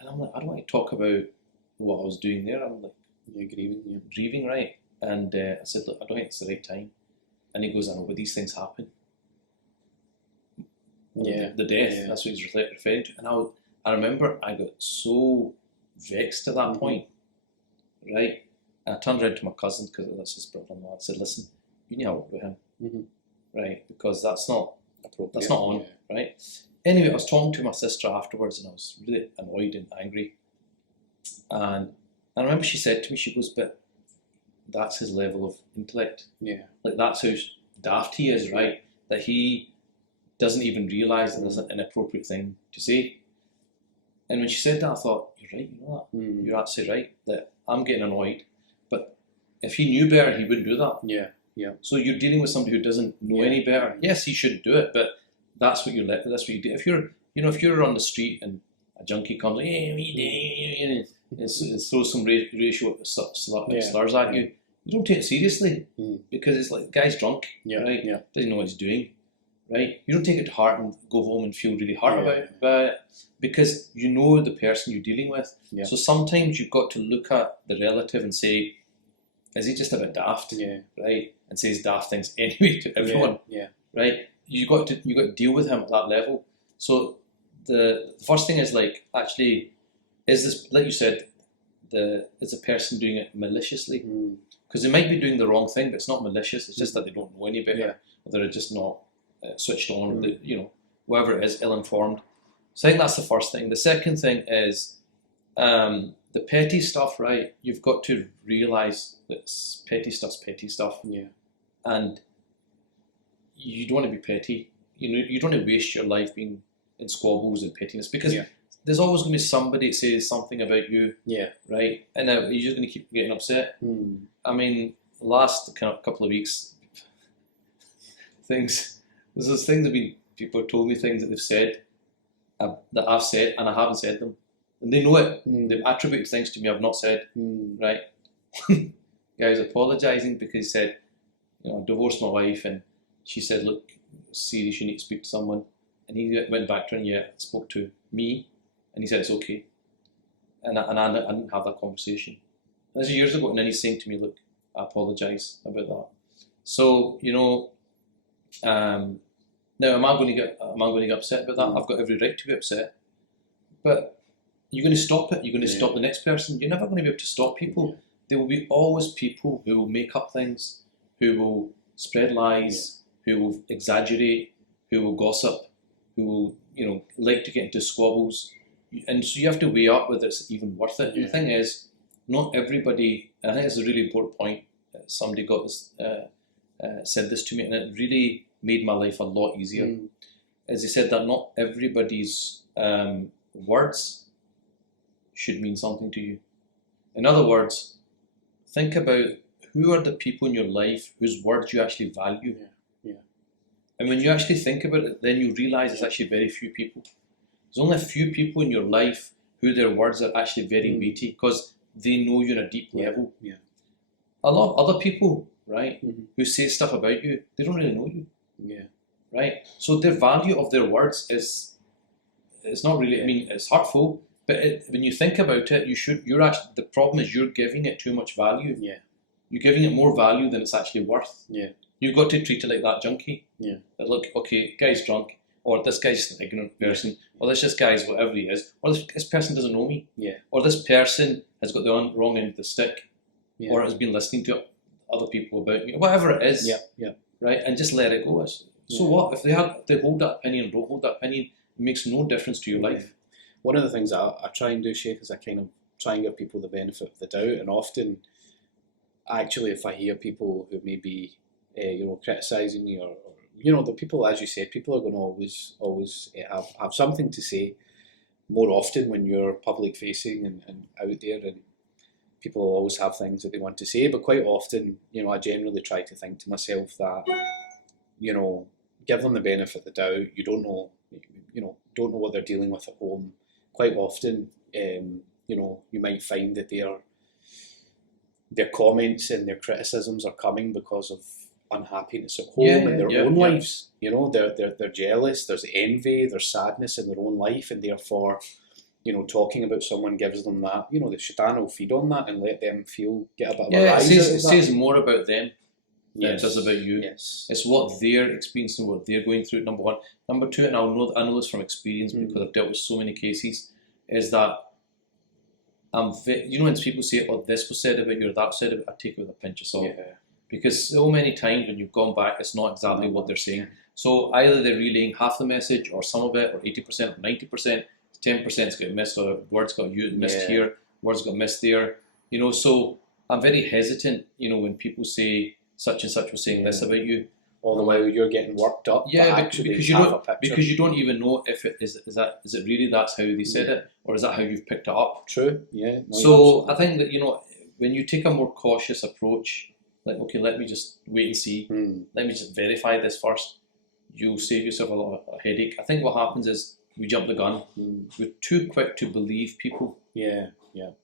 and I'm like, I don't want to talk about what I was doing there. I'm like, grieving, right? And I said, "Look, I don't think it's the right time." And he goes, "I know, but these things happen." The death, that's what he's referring to. And I remember I got so vexed at that point, right? And I turned around to my cousin, because that's his brother-in-law. I said, "Listen, you need to work with him, right? Because that's not on, right?" Anyway, I was talking to my sister afterwards, and I was really annoyed and angry. And I remember she said to me, she goes, "But that's his level of intellect. Like, that's how daft he is, right? That he doesn't even realise that there's an inappropriate thing to say." And when she said that, I thought, you're right, you know that. You're absolutely right, that I'm getting annoyed. But if he knew better, he wouldn't do that. So you're dealing with somebody who doesn't know any better. Yes, he shouldn't do it, but that's what that's what you do. If you're on the street and a junkie comes, "Hey, what are you doing?" and throws some racial slurs at you, you don't take it seriously, because it's like, the guy's drunk, right? Doesn't know what he's doing, right? You don't take it to heart and go home and feel really hurt about it, because you know the person you're dealing with. So sometimes you've got to look at the relative and say, is he just a bit daft, right? And says daft things anyway to everyone, right? You got to deal with him at that level. So the first thing is, like, actually, is this, like you said, is a person doing it maliciously? Because they might be doing the wrong thing, but it's not malicious. It's just that they don't know any better, or they're just not switched on, or you know, whatever it is, ill-informed. So I think that's the first thing. The second thing is the petty stuff, right? You've got to realise that petty stuff, and you don't want to be petty. You know, you don't want to waste your life being in squabbles and pettiness, because there's always going to be somebody that says something about you, right? And you're just going to keep getting upset. I mean, last kind of couple of weeks, there's those things people have told me things that they've said, that I've said, and I haven't said them. And they know it. They've attributed things to me I've not said, right? Guy was apologising because he said, you know, I divorced my wife, and she said, "Look, serious, you need to speak to someone." And he went back to her and spoke to me, and he said it's okay. And I didn't have that conversation. And this was years ago, and then he's saying to me, "Look, I apologise about that." So, you know, now am I going to get upset about that? I've got every right to be upset. But you're going to stop it. You're going to stop the next person. You're never going to be able to stop people. There will be always people who will make up things, who will spread lies, who will exaggerate, who will gossip, who will, you know, like to get into squabbles. and so you have to weigh up whether it's even worth it. And the thing is, not everybody. I think it's a really important point. Somebody got this, said this to me, and it really made my life a lot easier. As he said that not everybody's words should mean something to you. In other words, think about who are the people in your life whose words you actually value. And when you actually think about it, then you realize it's actually very few people. There's only a few people in your life who their words are actually very weighty because they know you on a deep level. A lot of other people, right, who say stuff about you, they don't really know you. Right? So their value of their words is, it's not really, I mean, it's hurtful, but when you think about it, you're actually, the problem is you're giving it too much value. You're giving it more value than it's actually worth. You've got to treat it like that junkie. That look, okay, guy's drunk, or this guy's just an ignorant person, or this guy's whatever he is, or this person doesn't know me, or this person has got the wrong end of the stick, or has been listening to other people about me, whatever it is, right? And just let it go. So what if they hold that opinion, don't hold that opinion? It makes no difference to your life. One of the things I try and do, Shaykh, is I kind of try and give people the benefit of the doubt, and often, actually, if I hear people who may be, criticising me, or the people, as you said, people are going to always have something to say. More often when you're public facing and out there, and people always have things that they want to say, but quite often, I generally try to think to myself that, give them the benefit of the doubt. You don't know what they're dealing with at home. Quite often, you might find that their comments and their criticisms are coming because of unhappiness at home in their own lives. They're jealous. There's envy. There's sadness in their own life, and therefore, talking about someone gives them that. The shaitan will feed on that and let them get a bit of a rise. It says more about them than it does about you. It's what they're experiencing, what they're going through. Number one. Number two, and I know this from experience because I've dealt with so many cases, is that when people say, "Oh, this was said about you," or "that was said about," I take it with a pinch of salt. Because so many times when you've gone back, it's not exactly what they're saying. So either they're relaying half the message, or some of it, or 80%, or 90%. 10%'s got missed, or words got missed here, words got missed there. So I'm very hesitant. When people say such and such was saying this about you, all the while you're getting worked up. Because you don't even know if it is it really that's how they said it, or is that how you've picked it up? True. So I think that when you take a more cautious approach, like, okay, let me just wait and see. Let me just verify this first. You'll save yourself a lot of headache. I think what happens is we jump the gun. We're too quick to believe people.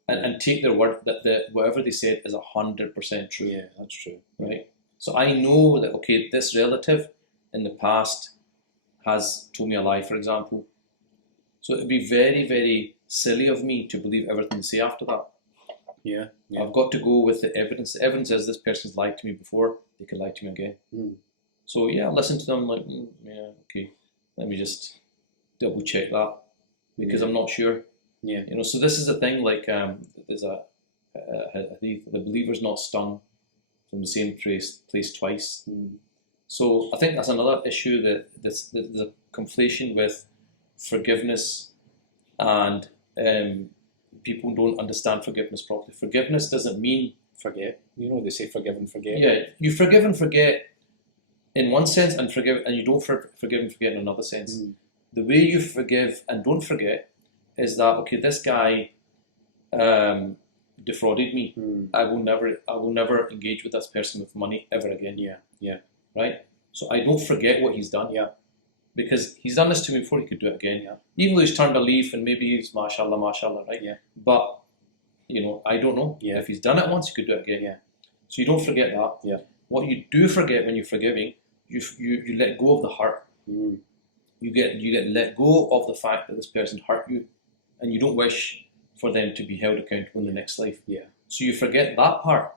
And take their word that whatever they said is 100% true. That's true. Right. So I know that, okay, this relative in the past has told me a lie, for example. So it'd be very, very silly of me to believe everything they say after that. I've got to go with the evidence. The evidence is this person's lied to me before, they could lie to me again. So listen to them like, okay, let me just double check that because I'm not sure. So this is the thing, like there's a hadith, the believer's not stung from the same place twice. So I think that's another issue, that the conflation with forgiveness and people don't understand forgiveness properly. Forgiveness doesn't mean forget. They say forgive and forget. You forgive and forget in one sense, and you don't forgive and forget in another sense. The way you forgive and don't forget is that, okay, this guy defrauded me. I will never engage with this person with money ever again. Right. So I don't forget what he's done. Because he's done this to me before, he could do it again. Even though he's turned a leaf and maybe he's mashallah, right? But I don't know. If he's done it once, he could do it again. So you don't forget that. What you do forget when you're forgiving, you let go of the hurt. You get let go of the fact that this person hurt you, and you don't wish for them to be held accountable in the next life. So you forget that part,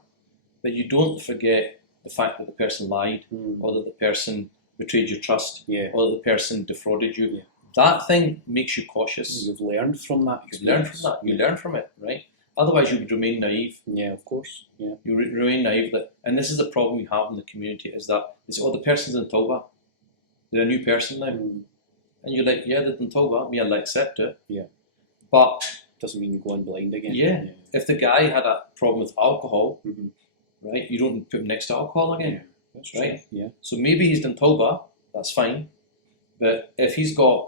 but you don't forget the fact that the person lied, or that the person betrayed your trust, or that the person defrauded you. That thing makes you cautious. You've learned from that. You learn from it, right? Otherwise, you would remain naive. Of course. You remain naive. And this is the problem we have in the community, is that they say, "Oh, the person's in Tawbah. They're a new person now." And you're like, "Yeah, they're in Tawbah. I mean, I'll accept it." But doesn't mean you go in blind again. yeah, if the guy had a problem with alcohol, Mhm. right, you don't put him next to alcohol again. Yeah, that's right? true. Yeah. So maybe he's done tawbah, that's fine. But if he's got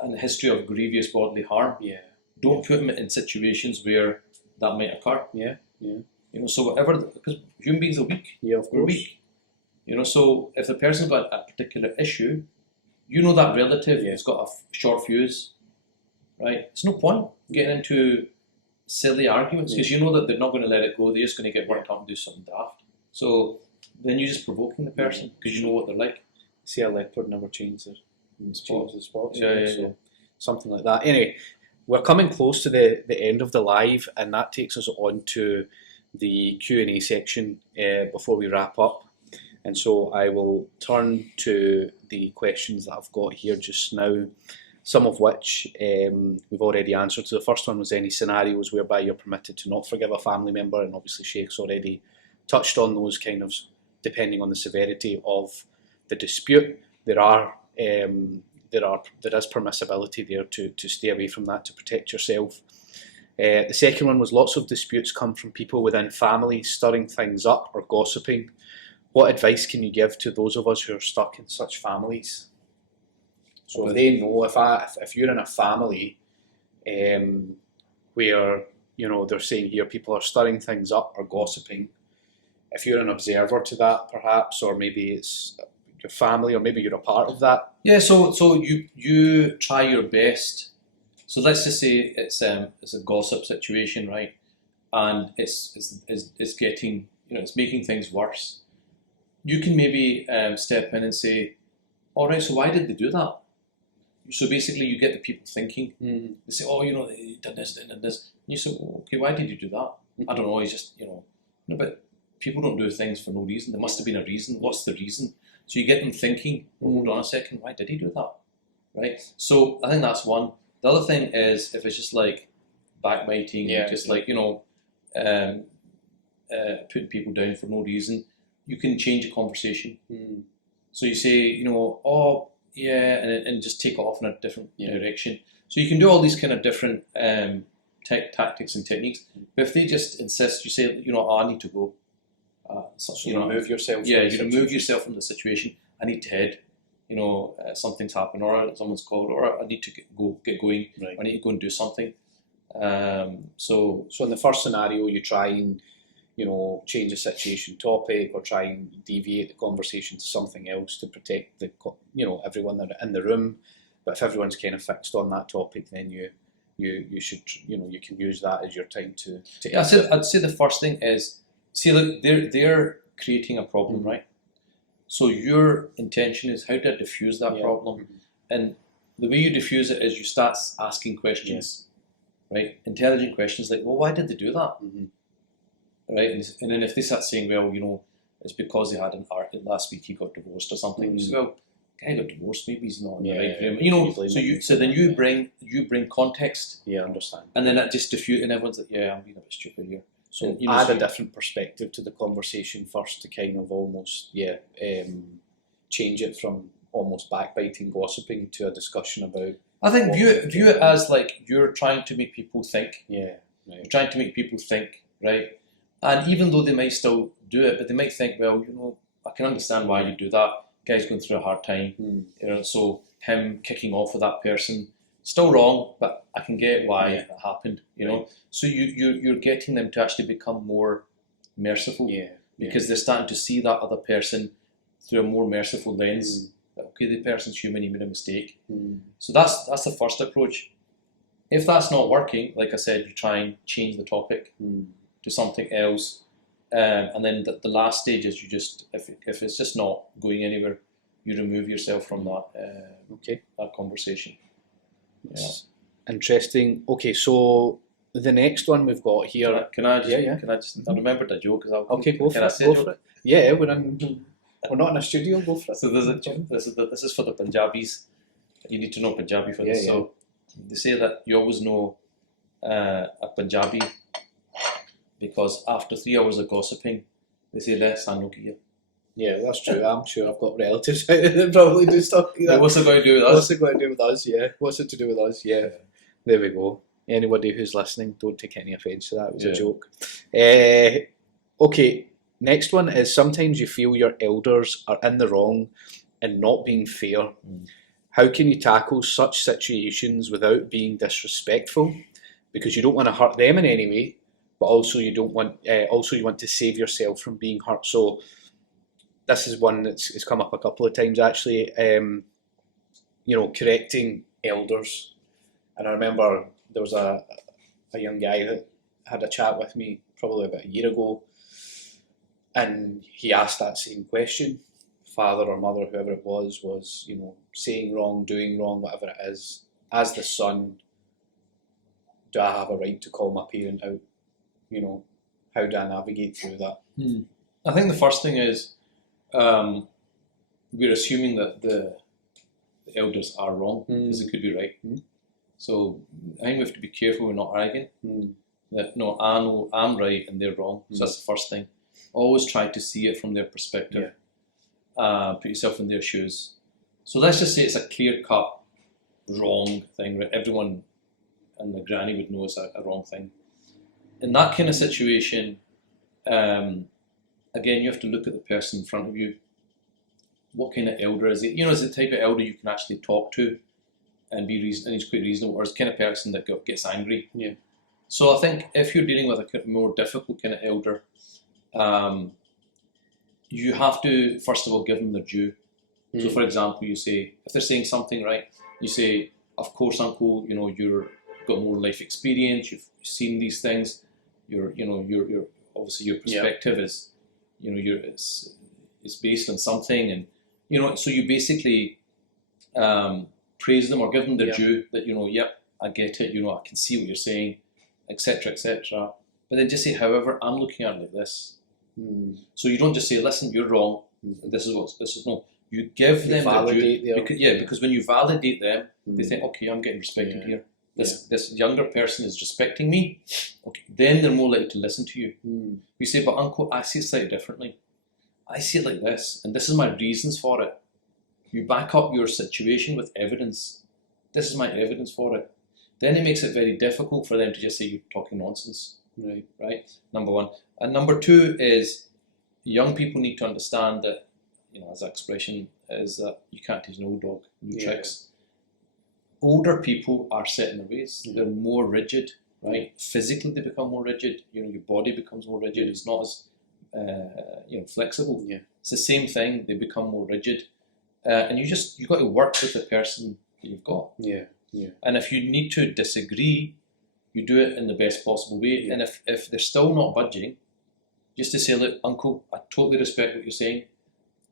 a history of grievous bodily harm, Yeah. don't put him in situations where that might occur. Yeah. Yeah. You know, so whatever, because human beings are weak. Yeah. Of We're course. weak. You know, so if the person's got a particular issue, you know that relative has got a short fuse, right? There's no point getting into silly arguments because you know that they're not going to let it go. They're just going to get worked up and do something daft. So then you're just provoking the person because you know what they're like. See, a leopard never changes the spots. Yeah. Something like that. Anyway, we're coming close to the end of the live, and that takes us on to the Q&A section before we wrap up. And so I will turn to the questions that I've got here just now, some of which we've already answered. So the first one was any scenarios whereby you're permitted to not forgive a family member, and obviously Shaykh's already touched on those, kind of depending on the severity of the dispute. There is permissibility there to stay away from that, to protect yourself. The second one was lots of disputes come from people within families stirring things up or gossiping. What advice can you give to those of us who are stuck in such families? So if they know, if you're in a family where they're saying here people are stirring things up or gossiping, if you're an observer to that perhaps, or maybe it's your family, or maybe you're a part of that. Yeah, so you try your best. So let's just say it's a gossip situation, right? And it's getting, it's making things worse. You can maybe step in and say, all right, so why did they do that? So basically you get the people thinking. Mm. They say, oh, they did this, they did this. And you say, oh, okay, why did you do that? I don't know, it's just, no, but people don't do things for no reason. There must have been a reason. What's the reason? So you get them thinking, hold on a second, why did he do that? Right? So I think that's one. The other thing is if it's just like backbiting, putting people down for no reason, you can change the conversation. Mm. So you say, oh, yeah, and just take off in a different direction. So you can do all these kind of different tactics and techniques. But if they just insist, you say, I need to go. Remove yourself. Yeah, you remove yourself from the situation. I need to head. Something's happened, or someone's called, or I need to get going. Right. I need to go and do something. So in the first scenario, you try and change the situation topic, or try and deviate the conversation to something else to protect the everyone that are in the room. But if everyone's kind of fixed on that topic, then you should you can use that as your time to. I'd say the first thing is, see, look, they're creating a problem, Mm-hmm. right? So your intention is how to diffuse that problem, Mm-hmm. and the way you diffuse it is you start asking questions, right? Intelligent questions like, well, why did they do that? Mm-hmm. Right? And then if they start saying, well, it's because he had an argument last week, he got divorced or something. Mm-hmm. You say, well, guy got divorced, maybe he's not in the right frame. You bring context. Yeah, understand. And then that just diffuse, and everyone's like, yeah, I'm being a bit stupid here. So add a different perspective to the conversation first to kind of almost change it from almost backbiting, gossiping to a discussion about. I think view it as like you're trying to make people think. Yeah, right. You're trying to make people think, right? And even though they might still do it, but they might think, well, I can understand why you do that. Guy's going through a hard time, so him kicking off with that person, still wrong, but I can get why it happened, know. So you're getting them to actually become more merciful, because they're starting to see that other person through a more merciful lens. Okay, the person's human, he made a mistake. So that's the first approach. If that's not working, like I said, you try and change the topic to something else, and then the last stage is you just, if it's just not going anywhere, you remove yourself from that conversation. That's interesting. Okay, so the next one we've got here. Can I just I remembered a joke. Go for it. Go for it. Yeah, we're not in a studio. Go for it. So this is for the Punjabis. You need to know Punjabi for this. So they say that you always know a Punjabi because after 3 hours of gossiping, they say less than Nokia. Yeah, that's true. I'm sure I've got relatives out there that probably do stuff like that. What's it going to do with us? What's it going to do with us? Yeah. What's it to do with us? Yeah. There we go. Anybody who's listening, don't take any offence to that. It was a Yeah. joke. Okay, next one is sometimes you feel your elders are in the wrong and not being fair. How can you tackle such situations without being disrespectful? Because you don't want to hurt them in any way, but also you don't want. Also, you want to save yourself from being hurt. So this is one that's come up a couple of times actually. Correcting elders, and I remember there was a young guy that had a chat with me probably about a year ago, and he asked that same question. Father or mother, whoever it was saying wrong, doing wrong, whatever it is. As the son, do I have a right to call my parent out? How do I navigate through that? I think the first thing is we're assuming that the elders are wrong because it could be right. So I think we have to be careful we're not arrogant. That no, I know I'm right and they're wrong. So that's the first thing. Always try to see it from their perspective. Put yourself in their shoes. So let's just say it's a clear-cut wrong thing, right? Everyone and the granny would know it's a wrong thing. In that kind of situation, again, you have to look at the person in front of you. What kind of elder is it? Is it the type of elder you can actually talk to and be and he's quite reasonable, or is the kind of person that gets angry? Yeah. So I think if you're dealing with a more difficult kind of elder, you have to first of all give them their due. So, for example, you say if they're saying something right, you say, "Of course, Uncle. You've got more life experience. You've seen these things. You're obviously your perspective is, it's based on something, and so you basically praise them or give them their due. That yep, I get it. I can see what you're saying, etc., etc. But then just say, however, I'm looking at it like this. So you don't just say, listen, you're wrong. This is no. You give them their due. Because when you validate them, they think, okay, I'm getting respected here. This younger person is respecting me. Okay, then they're more likely to listen to you. You say, but Uncle, I see it slightly differently. I see it like this, and this is my reasons for it. You back up your situation with evidence. This is my evidence for it. Then it makes it very difficult for them to just say you're talking nonsense. Right? Number one. And number two is young people need to understand that, as an expression is that you can't teach an old dog new tricks. Older people are set in their ways. They're more rigid, right? Physically they become more rigid. Your body becomes more rigid. It's not as flexible. It's the same thing. They become more rigid. And you've got to work with the person that you've got. And if you need to disagree, you do it in the best possible way. And if they're still not budging, just to say, look, Uncle, I totally respect what you're saying.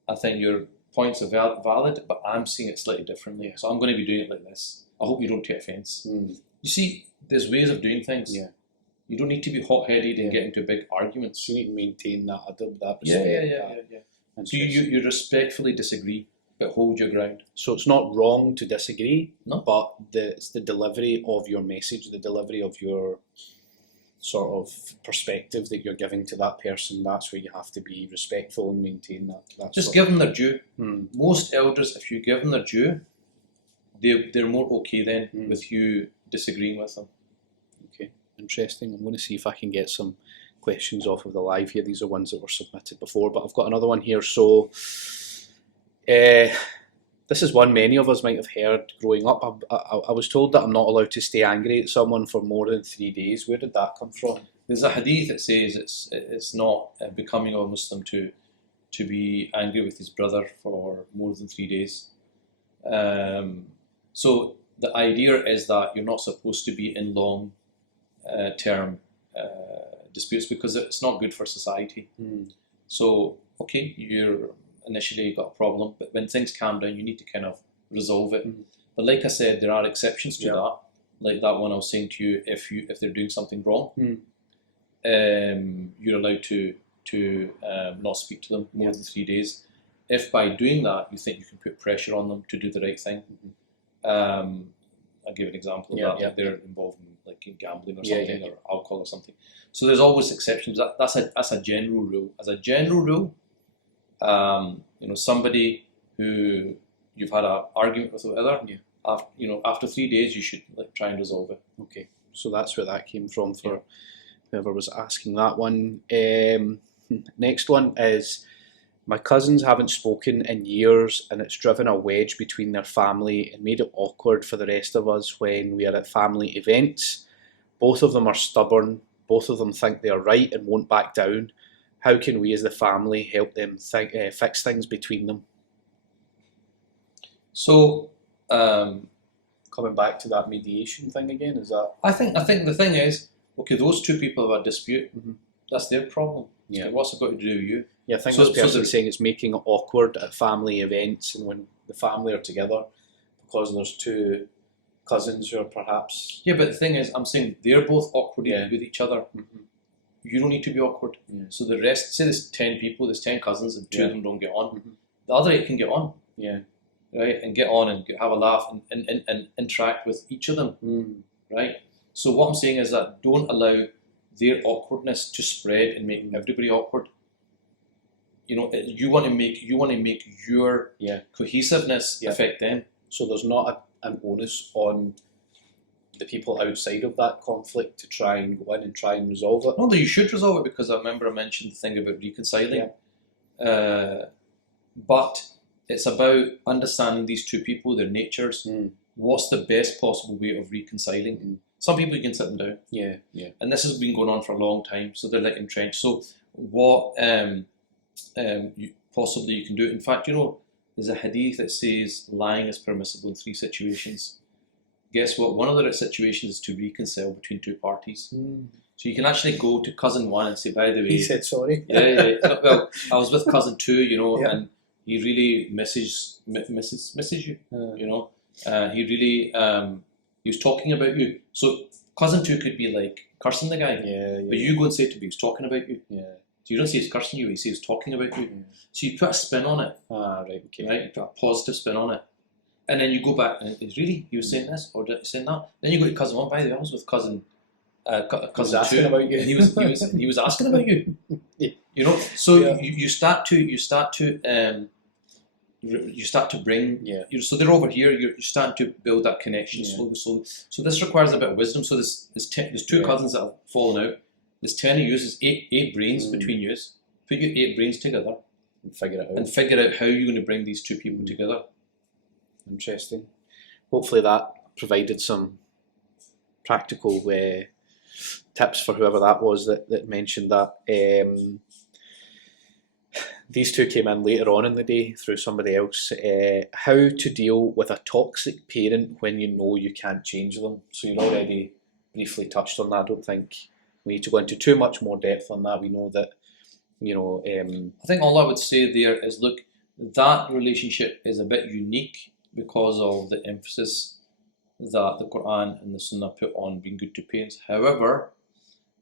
I think your points are valid, but I'm seeing it slightly differently. So I'm going to be doing it like this. I hope you don't take offence. You see, there's ways of doing things. You don't need to be hot-headed and get into big arguments. So you need to maintain that respect. So you respectfully disagree, but hold your ground. So it's not wrong to disagree, but it's the delivery of your message, the delivery of your sort of perspective that you're giving to that person. That's where you have to be respectful and maintain that. Just give them their due. Most elders, if you give them their due, they're more okay then with you disagreeing with them. Okay, interesting. I'm going to see if I can get some questions off of the live here. These are ones that were submitted before, but I've got another one here. So this is one many of us might have heard growing up. I was told that I'm not allowed to stay angry at someone for more than 3 days. Where did that come from? There's a hadith that says it's not becoming of a Muslim to be angry with his brother for more than 3 days. So the idea is that you're not supposed to be in long term disputes because it's not good for society. So, okay, you're initially got a problem, but when things calm down, you need to kind of resolve it. But like I said, there are exceptions to that. Like that one I was saying to you, if they're doing something wrong, you're allowed to not speak to them more than 3 days. If by doing that you think you can put pressure on them to do the right thing, I'll give an example of that. Like they're involved in gambling or something, or alcohol or something. So there's always exceptions. That's a general rule. As a general rule, somebody who you've had an argument with or other, after 3 days you should try and resolve it. Okay. So that's where that came from for whoever was asking that one. Next one is, my cousins haven't spoken in years and it's driven a wedge between their family and made it awkward for the rest of us when we are at family events. Both of them are stubborn, both of them think they are right and won't back down. How can we as the family help them fix things between them? So, coming back to that mediation thing again, is that? I think the thing is, okay, those two people have a dispute. That's their problem. Yeah. What's it got to do with you? Yeah, I think this person's saying it's making it awkward at family events and when the family are together because there's two cousins who are perhaps... Yeah, but the thing is, I'm saying they're both awkward with each other. You don't need to be awkward. Yeah. So the rest, say there's 10 people, there's 10 cousins and two of them don't get on. The other 8 can get on. Yeah. Right, and get on and have a laugh and interact with each of them. Right? So what I'm saying is that don't allow their awkwardness to spread and make everybody awkward. You know, you want to make your cohesiveness affect them. So there's not an onus on the people outside of that conflict to try and go in and try and resolve it. No, that you should resolve it, because I remember I mentioned the thing about reconciling. But it's about understanding these two people, their natures. What's the best possible way of reconciling? Some people you can sit them down. Yeah. And this has been going on for a long time, so they're like entrenched. So what possibly you can do. In fact, you know, there's a hadith that says lying is permissible in 3 situations. Guess what? One of the situations is to reconcile between 2 parties. So you can actually go to cousin 1 and say, by the way... He said sorry. Yeah. Well, I was with cousin 2, you know, and he really misses you, you know. He really... he was talking about you. So cousin 2 could be like cursing the guy. But you go and say to him, he was talking about you. So you don't say he's cursing you, he says he's talking about you. So you put a spin on it. Right, okay. Right? You put a positive spin on it. And then you go back and it's really, he was saying this or saying that. Then you go to cousin 1, by the way, I was with cousin cousin 2. About you. And he was asking about you. You know? So you start to bring, so they're over here, you're starting to build that connection slowly. So this requires a bit of wisdom. So there's 2 cousins that have fallen out. There's 10 of you, there's eight brains between you. Put your 8 brains together and figure it out. And figure out how you're going to bring these 2 people together. Interesting. Hopefully that provided some practical tips for whoever that was that mentioned that. These 2 came in later on in the day through somebody else. How to deal with a toxic parent when you know you can't change them. So you've already briefly touched on that. I don't think we need to go into too much more depth on that. We know that, you know... I think all I would say there is, look, that relationship is a bit unique because of the emphasis that the Quran and the Sunnah put on being good to parents. However,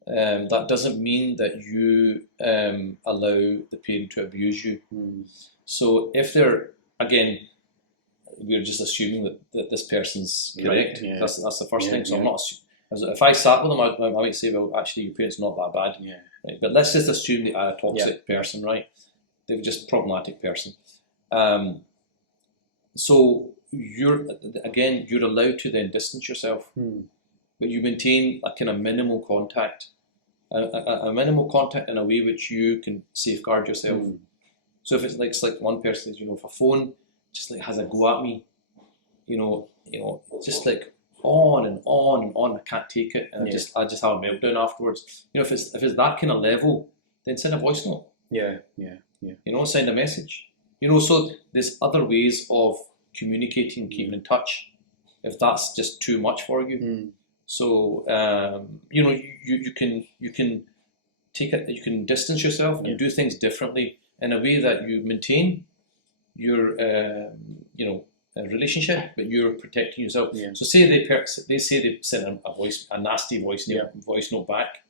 that doesn't mean that you allow the parent to abuse you. So if they're, again, we're just assuming that this person's correct. Right. That's the first thing. So I'm not. If I sat with them, I might say, well, actually, your parents are not that bad. Right? But let's just assume they are a toxic person, right? They're just a problematic person. So you're allowed to then distance yourself, but you maintain a kind of minimal contact. A minimal contact in a way which you can safeguard yourself. So if it's like one person is, you know, if a phone just like has a go at me, you know, just like on and on and on, I can't take it, and I just have a meltdown afterwards. You know, if it's that kind of level, then send a voice note. You know, send a message. You know, so there's other ways of communicating, keeping in touch. If that's just too much for you. So you know, you can take it. You can distance yourself and do things differently in a way that you maintain your relationship, but you're protecting yourself. So say they say they sent a nasty voice note back.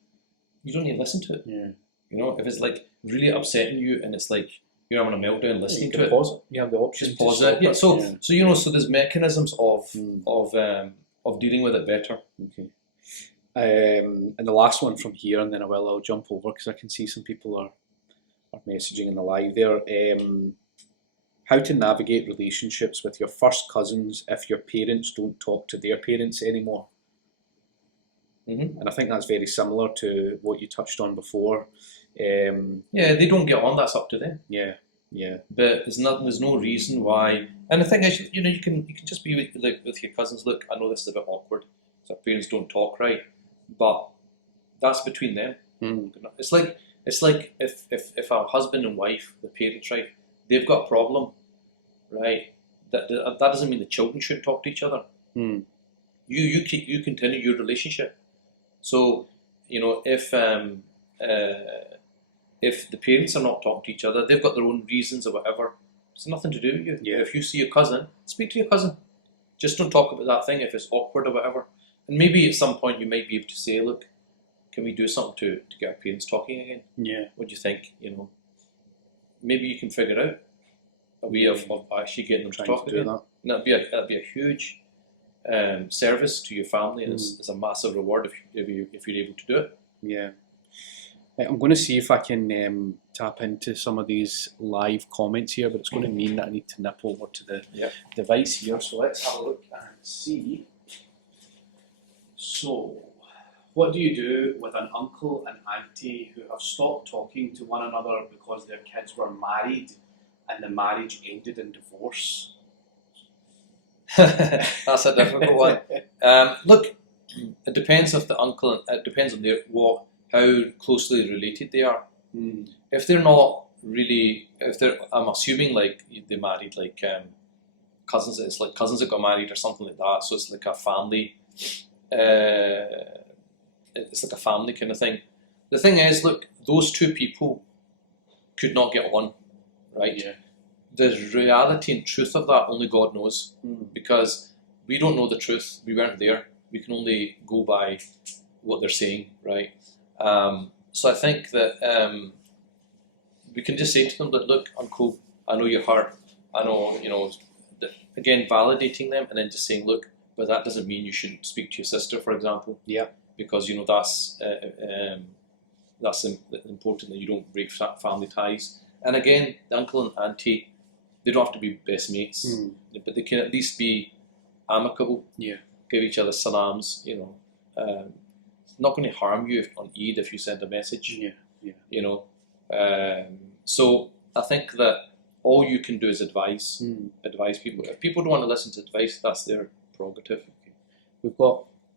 You don't need to listen to it. You know, if it's like really upsetting you and it's like you're having a meltdown listening to it, pause it. You have the option. Just pause it. So you know, so there's mechanisms of dealing with it better. Okay. And the last one from here, and then I'll jump over because I can see some people are messaging in the live there. How to navigate relationships with your first cousins if your parents don't talk to their parents anymore? Mm-hmm. And I think that's very similar to what you touched on before. Yeah, they don't get on. That's up to them. Yeah, yeah, But there's no reason why. And the thing is, you can just be with your cousins. Look, I know this is a bit awkward. So our parents don't talk right, but that's between them. mm. It's like if our husband and wife, the parents, right, they've got a problem, right. That doesn't mean the children shouldn't talk to each other. Mm. You continue your relationship. So if the parents are not talking to each other, they've got their own reasons or whatever. It's nothing to do with you. Yeah. If you see your cousin, speak to your cousin. Just don't talk about that thing if it's awkward or whatever. And maybe at some point you might be able to say, look, can we do something to get our parents talking again? Yeah. What do you think? Maybe you can figure out a way of actually getting them to talk to do again. that. And that'd be a huge service to your family, and it's a massive reward if you're able to do it. Yeah. Right, I'm going to see if I can tap into some of these live comments here, but it's going to mean that I need to nip over to the device here. So let's have a look and see. So, what do you do with an uncle and auntie who have stopped talking to one another because their kids were married and the marriage ended in divorce? That's a difficult one. Look, it depends if the uncle. It depends on how closely related they are. Mm. If they're not really, I'm assuming like they married like cousins. It's like cousins that got married or something like that. So it's like a family. It's like a family kind of thing. The thing is, look, those two people could not get on, right? Yeah. The reality and truth of that only God knows, because we don't know the truth. We weren't there. We can only go by what they're saying, right? So I think that we can just say to them that, look, Uncle, I know your heart. I know, again, validating them and then just saying, look, but that doesn't mean you shouldn't speak to your sister, for example. Yeah. Because that's important that you don't break family ties. And again, the uncle and auntie, they don't have to be best mates, but they can at least be amicable. Yeah. Give each other salams. Not going to harm you on Eid if you send a message. Yeah. Yeah. So I think that all you can do is advise people. If people don't want to listen to advice, that's their prerogative.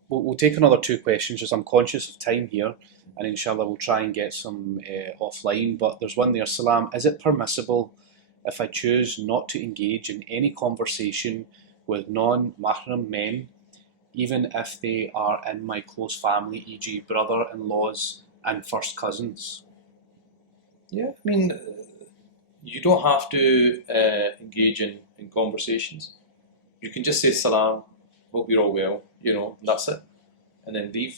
We'll take another two questions, just I'm conscious of time here, and inshallah we'll try and get some offline, but there's one there. Salam, is it permissible if I choose not to engage in any conversation with non-mahram men, even if they are in my close family, e.g. brother-in-laws and first cousins? Yeah, I mean, you don't have to engage in conversations. You can just say salam, hope you're all well, and that's it. And then leave,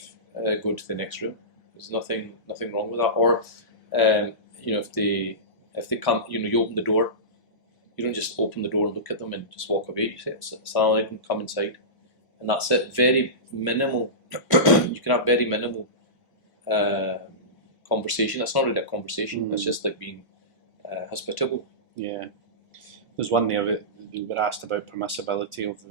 go to the next room. There's nothing wrong with that. Or, if they come, you open the door. You don't just open the door and look at them and just walk away. You say, Assalamu alaikum, come inside. And that's it. Very minimal. You can have very minimal conversation. That's not really a conversation. It's just like being hospitable. Yeah. There's one there that we were asked about permissibility of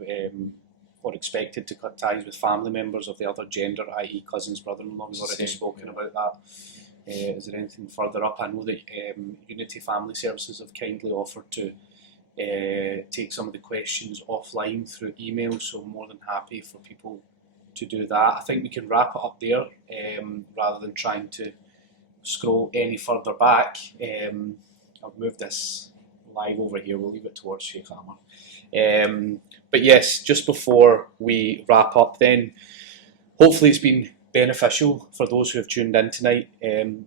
or expected to cut ties with family members of the other gender, i.e. cousins, brother-in-law. We've already spoken about that. Is there anything further up? I know that Unity Family Services have kindly offered to take some of the questions offline through email, so I'm more than happy for people to do that. I think we can wrap it up there rather than trying to scroll any further back. I've moved this live over here. We'll leave it towards Shaykh Amer. But yes, just before we wrap up then, hopefully it's been beneficial for those who have tuned in tonight.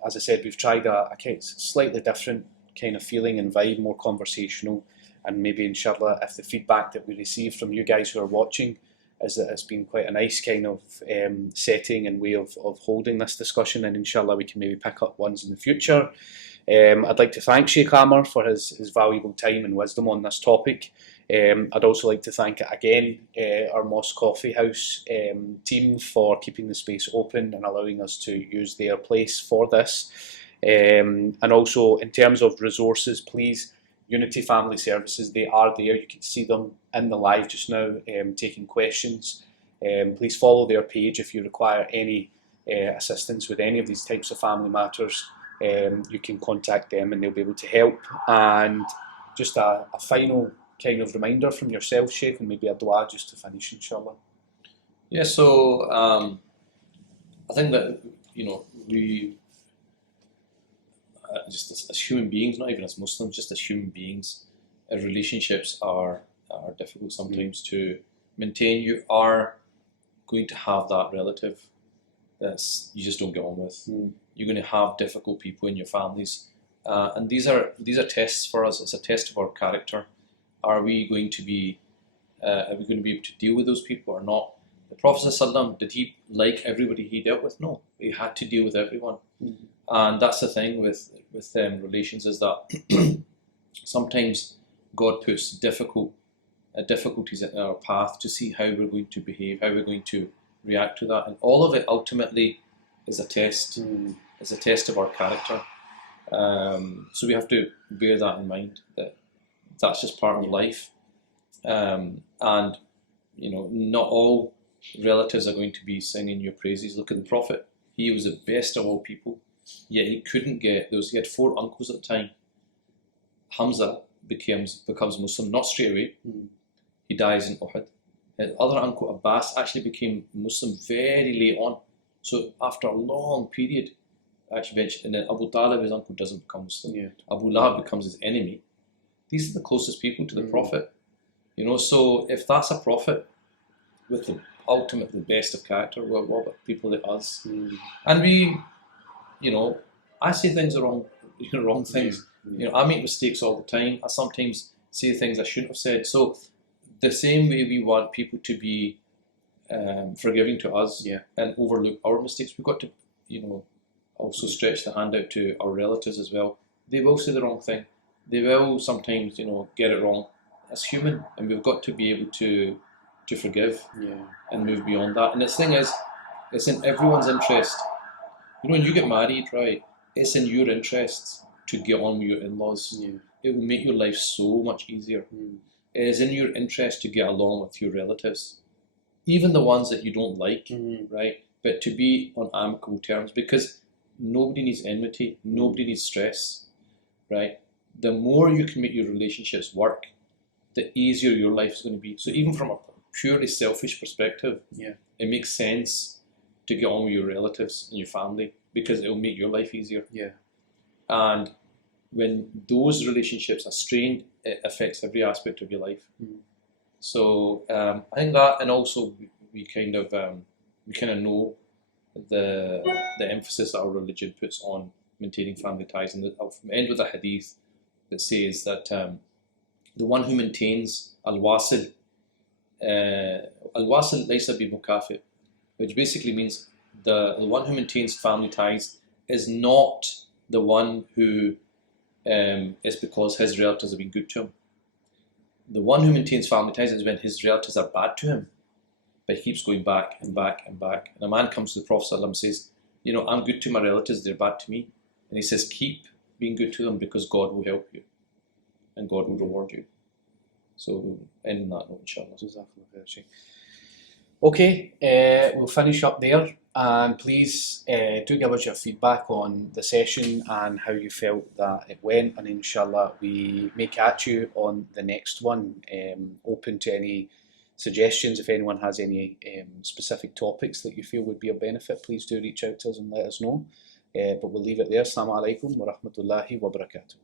As I said, we've tried a slightly different kind of feeling and vibe, more conversational, and maybe inshallah if the feedback that we receive from you guys who are watching is that it's been quite a nice kind of setting and way of holding this discussion, and inshallah we can maybe pick up ones in the future. I'd like to thank Shaykh Amer for his valuable time and wisdom on this topic. I'd also like to thank again our Mosque Coffee House team for keeping the space open and allowing us to use their place for this. And also in terms of resources, please, Unity Family Services, they are there. You can see them in the live just now taking questions. Please follow their page if you require any assistance with any of these types of family matters. You can contact them and they'll be able to help. And just a final kind of reminder from yourself, Shaykh, and maybe a dua just to finish, inshallah. Yeah, so I think that, we just as human beings, not even as Muslims, just as human beings, relationships are difficult sometimes to maintain. You are going to have that relative that you just don't get on with. You're going to have difficult people in your families, and these are tests for us. It's a test of our character. Are we going to be able to deal with those people or not? The Prophet ﷺ, did he like everybody he dealt with? No, he had to deal with everyone. And that's the thing with relations, is that sometimes God puts difficulties in our path to see how we're going to behave, how we're going to react to that, and all of it ultimately is a test. It's a test of our character. So we have to bear that in mind, that that's just part of life, and not all relatives are going to be singing your praises. Look at the Prophet; he was the best of all people, yet he couldn't get those. He had 4 uncles at the time. Hamza becomes Muslim not straight away. He dies in Uhud. His other uncle Abbas actually became Muslim very late on. So after a long period, actually, and then Abu Talib, his uncle, doesn't become Muslim. Abu Lahab becomes his enemy. These are the closest people to the Prophet. So if that's a prophet with the ultimately best of character, what about people like us? And we, I say things are wrong, wrong things. I make mistakes all the time. I sometimes say things I shouldn't have said. So the same way we want people to be forgiving to us and overlook our mistakes, we've got to, also stretch the hand out to our relatives as well. They will say the wrong thing. They will sometimes, get it wrong. That's human, and we've got to be able to forgive and move beyond that. And the thing is, it's in everyone's interest. When you get married, right, it's in your interests to get on with your in-laws. It will make your life so much easier. It is in your interest to get along with your relatives, even the ones that you don't like, right? But to be on amicable terms, because nobody needs enmity, nobody needs stress, right? The more you can make your relationships work, the easier your life is going to be. So even from a purely selfish perspective, it makes sense to get on with your relatives and your family, because it will make your life easier. And when those relationships are strained, it affects every aspect of your life. So I think that, and also we kind of know the emphasis that our religion puts on maintaining family ties. And I'll end with a hadith that says that the one who maintains al-wasil laysa bi mukafi, which basically means the one who maintains family ties is not the one who is because his relatives have been good to him. The one who maintains family ties is when his relatives are bad to him, but he keeps going back and back and back. And a man comes to the Prophet ﷺ and says, I'm good to my relatives, they're bad to me. And he says, keep being good to them, because God will help you and God will reward you. So we'll end on that note, inshallah. Okay, we'll finish up there, and please do give us your feedback on the session and how you felt that it went, and inshallah we may catch you on the next one. Open to any suggestions. If anyone has any specific topics that you feel would be of benefit, please do reach out to us and let us know. But we'll leave it there. Assalamu alaikum wa rahmatullahi wa barakatuh.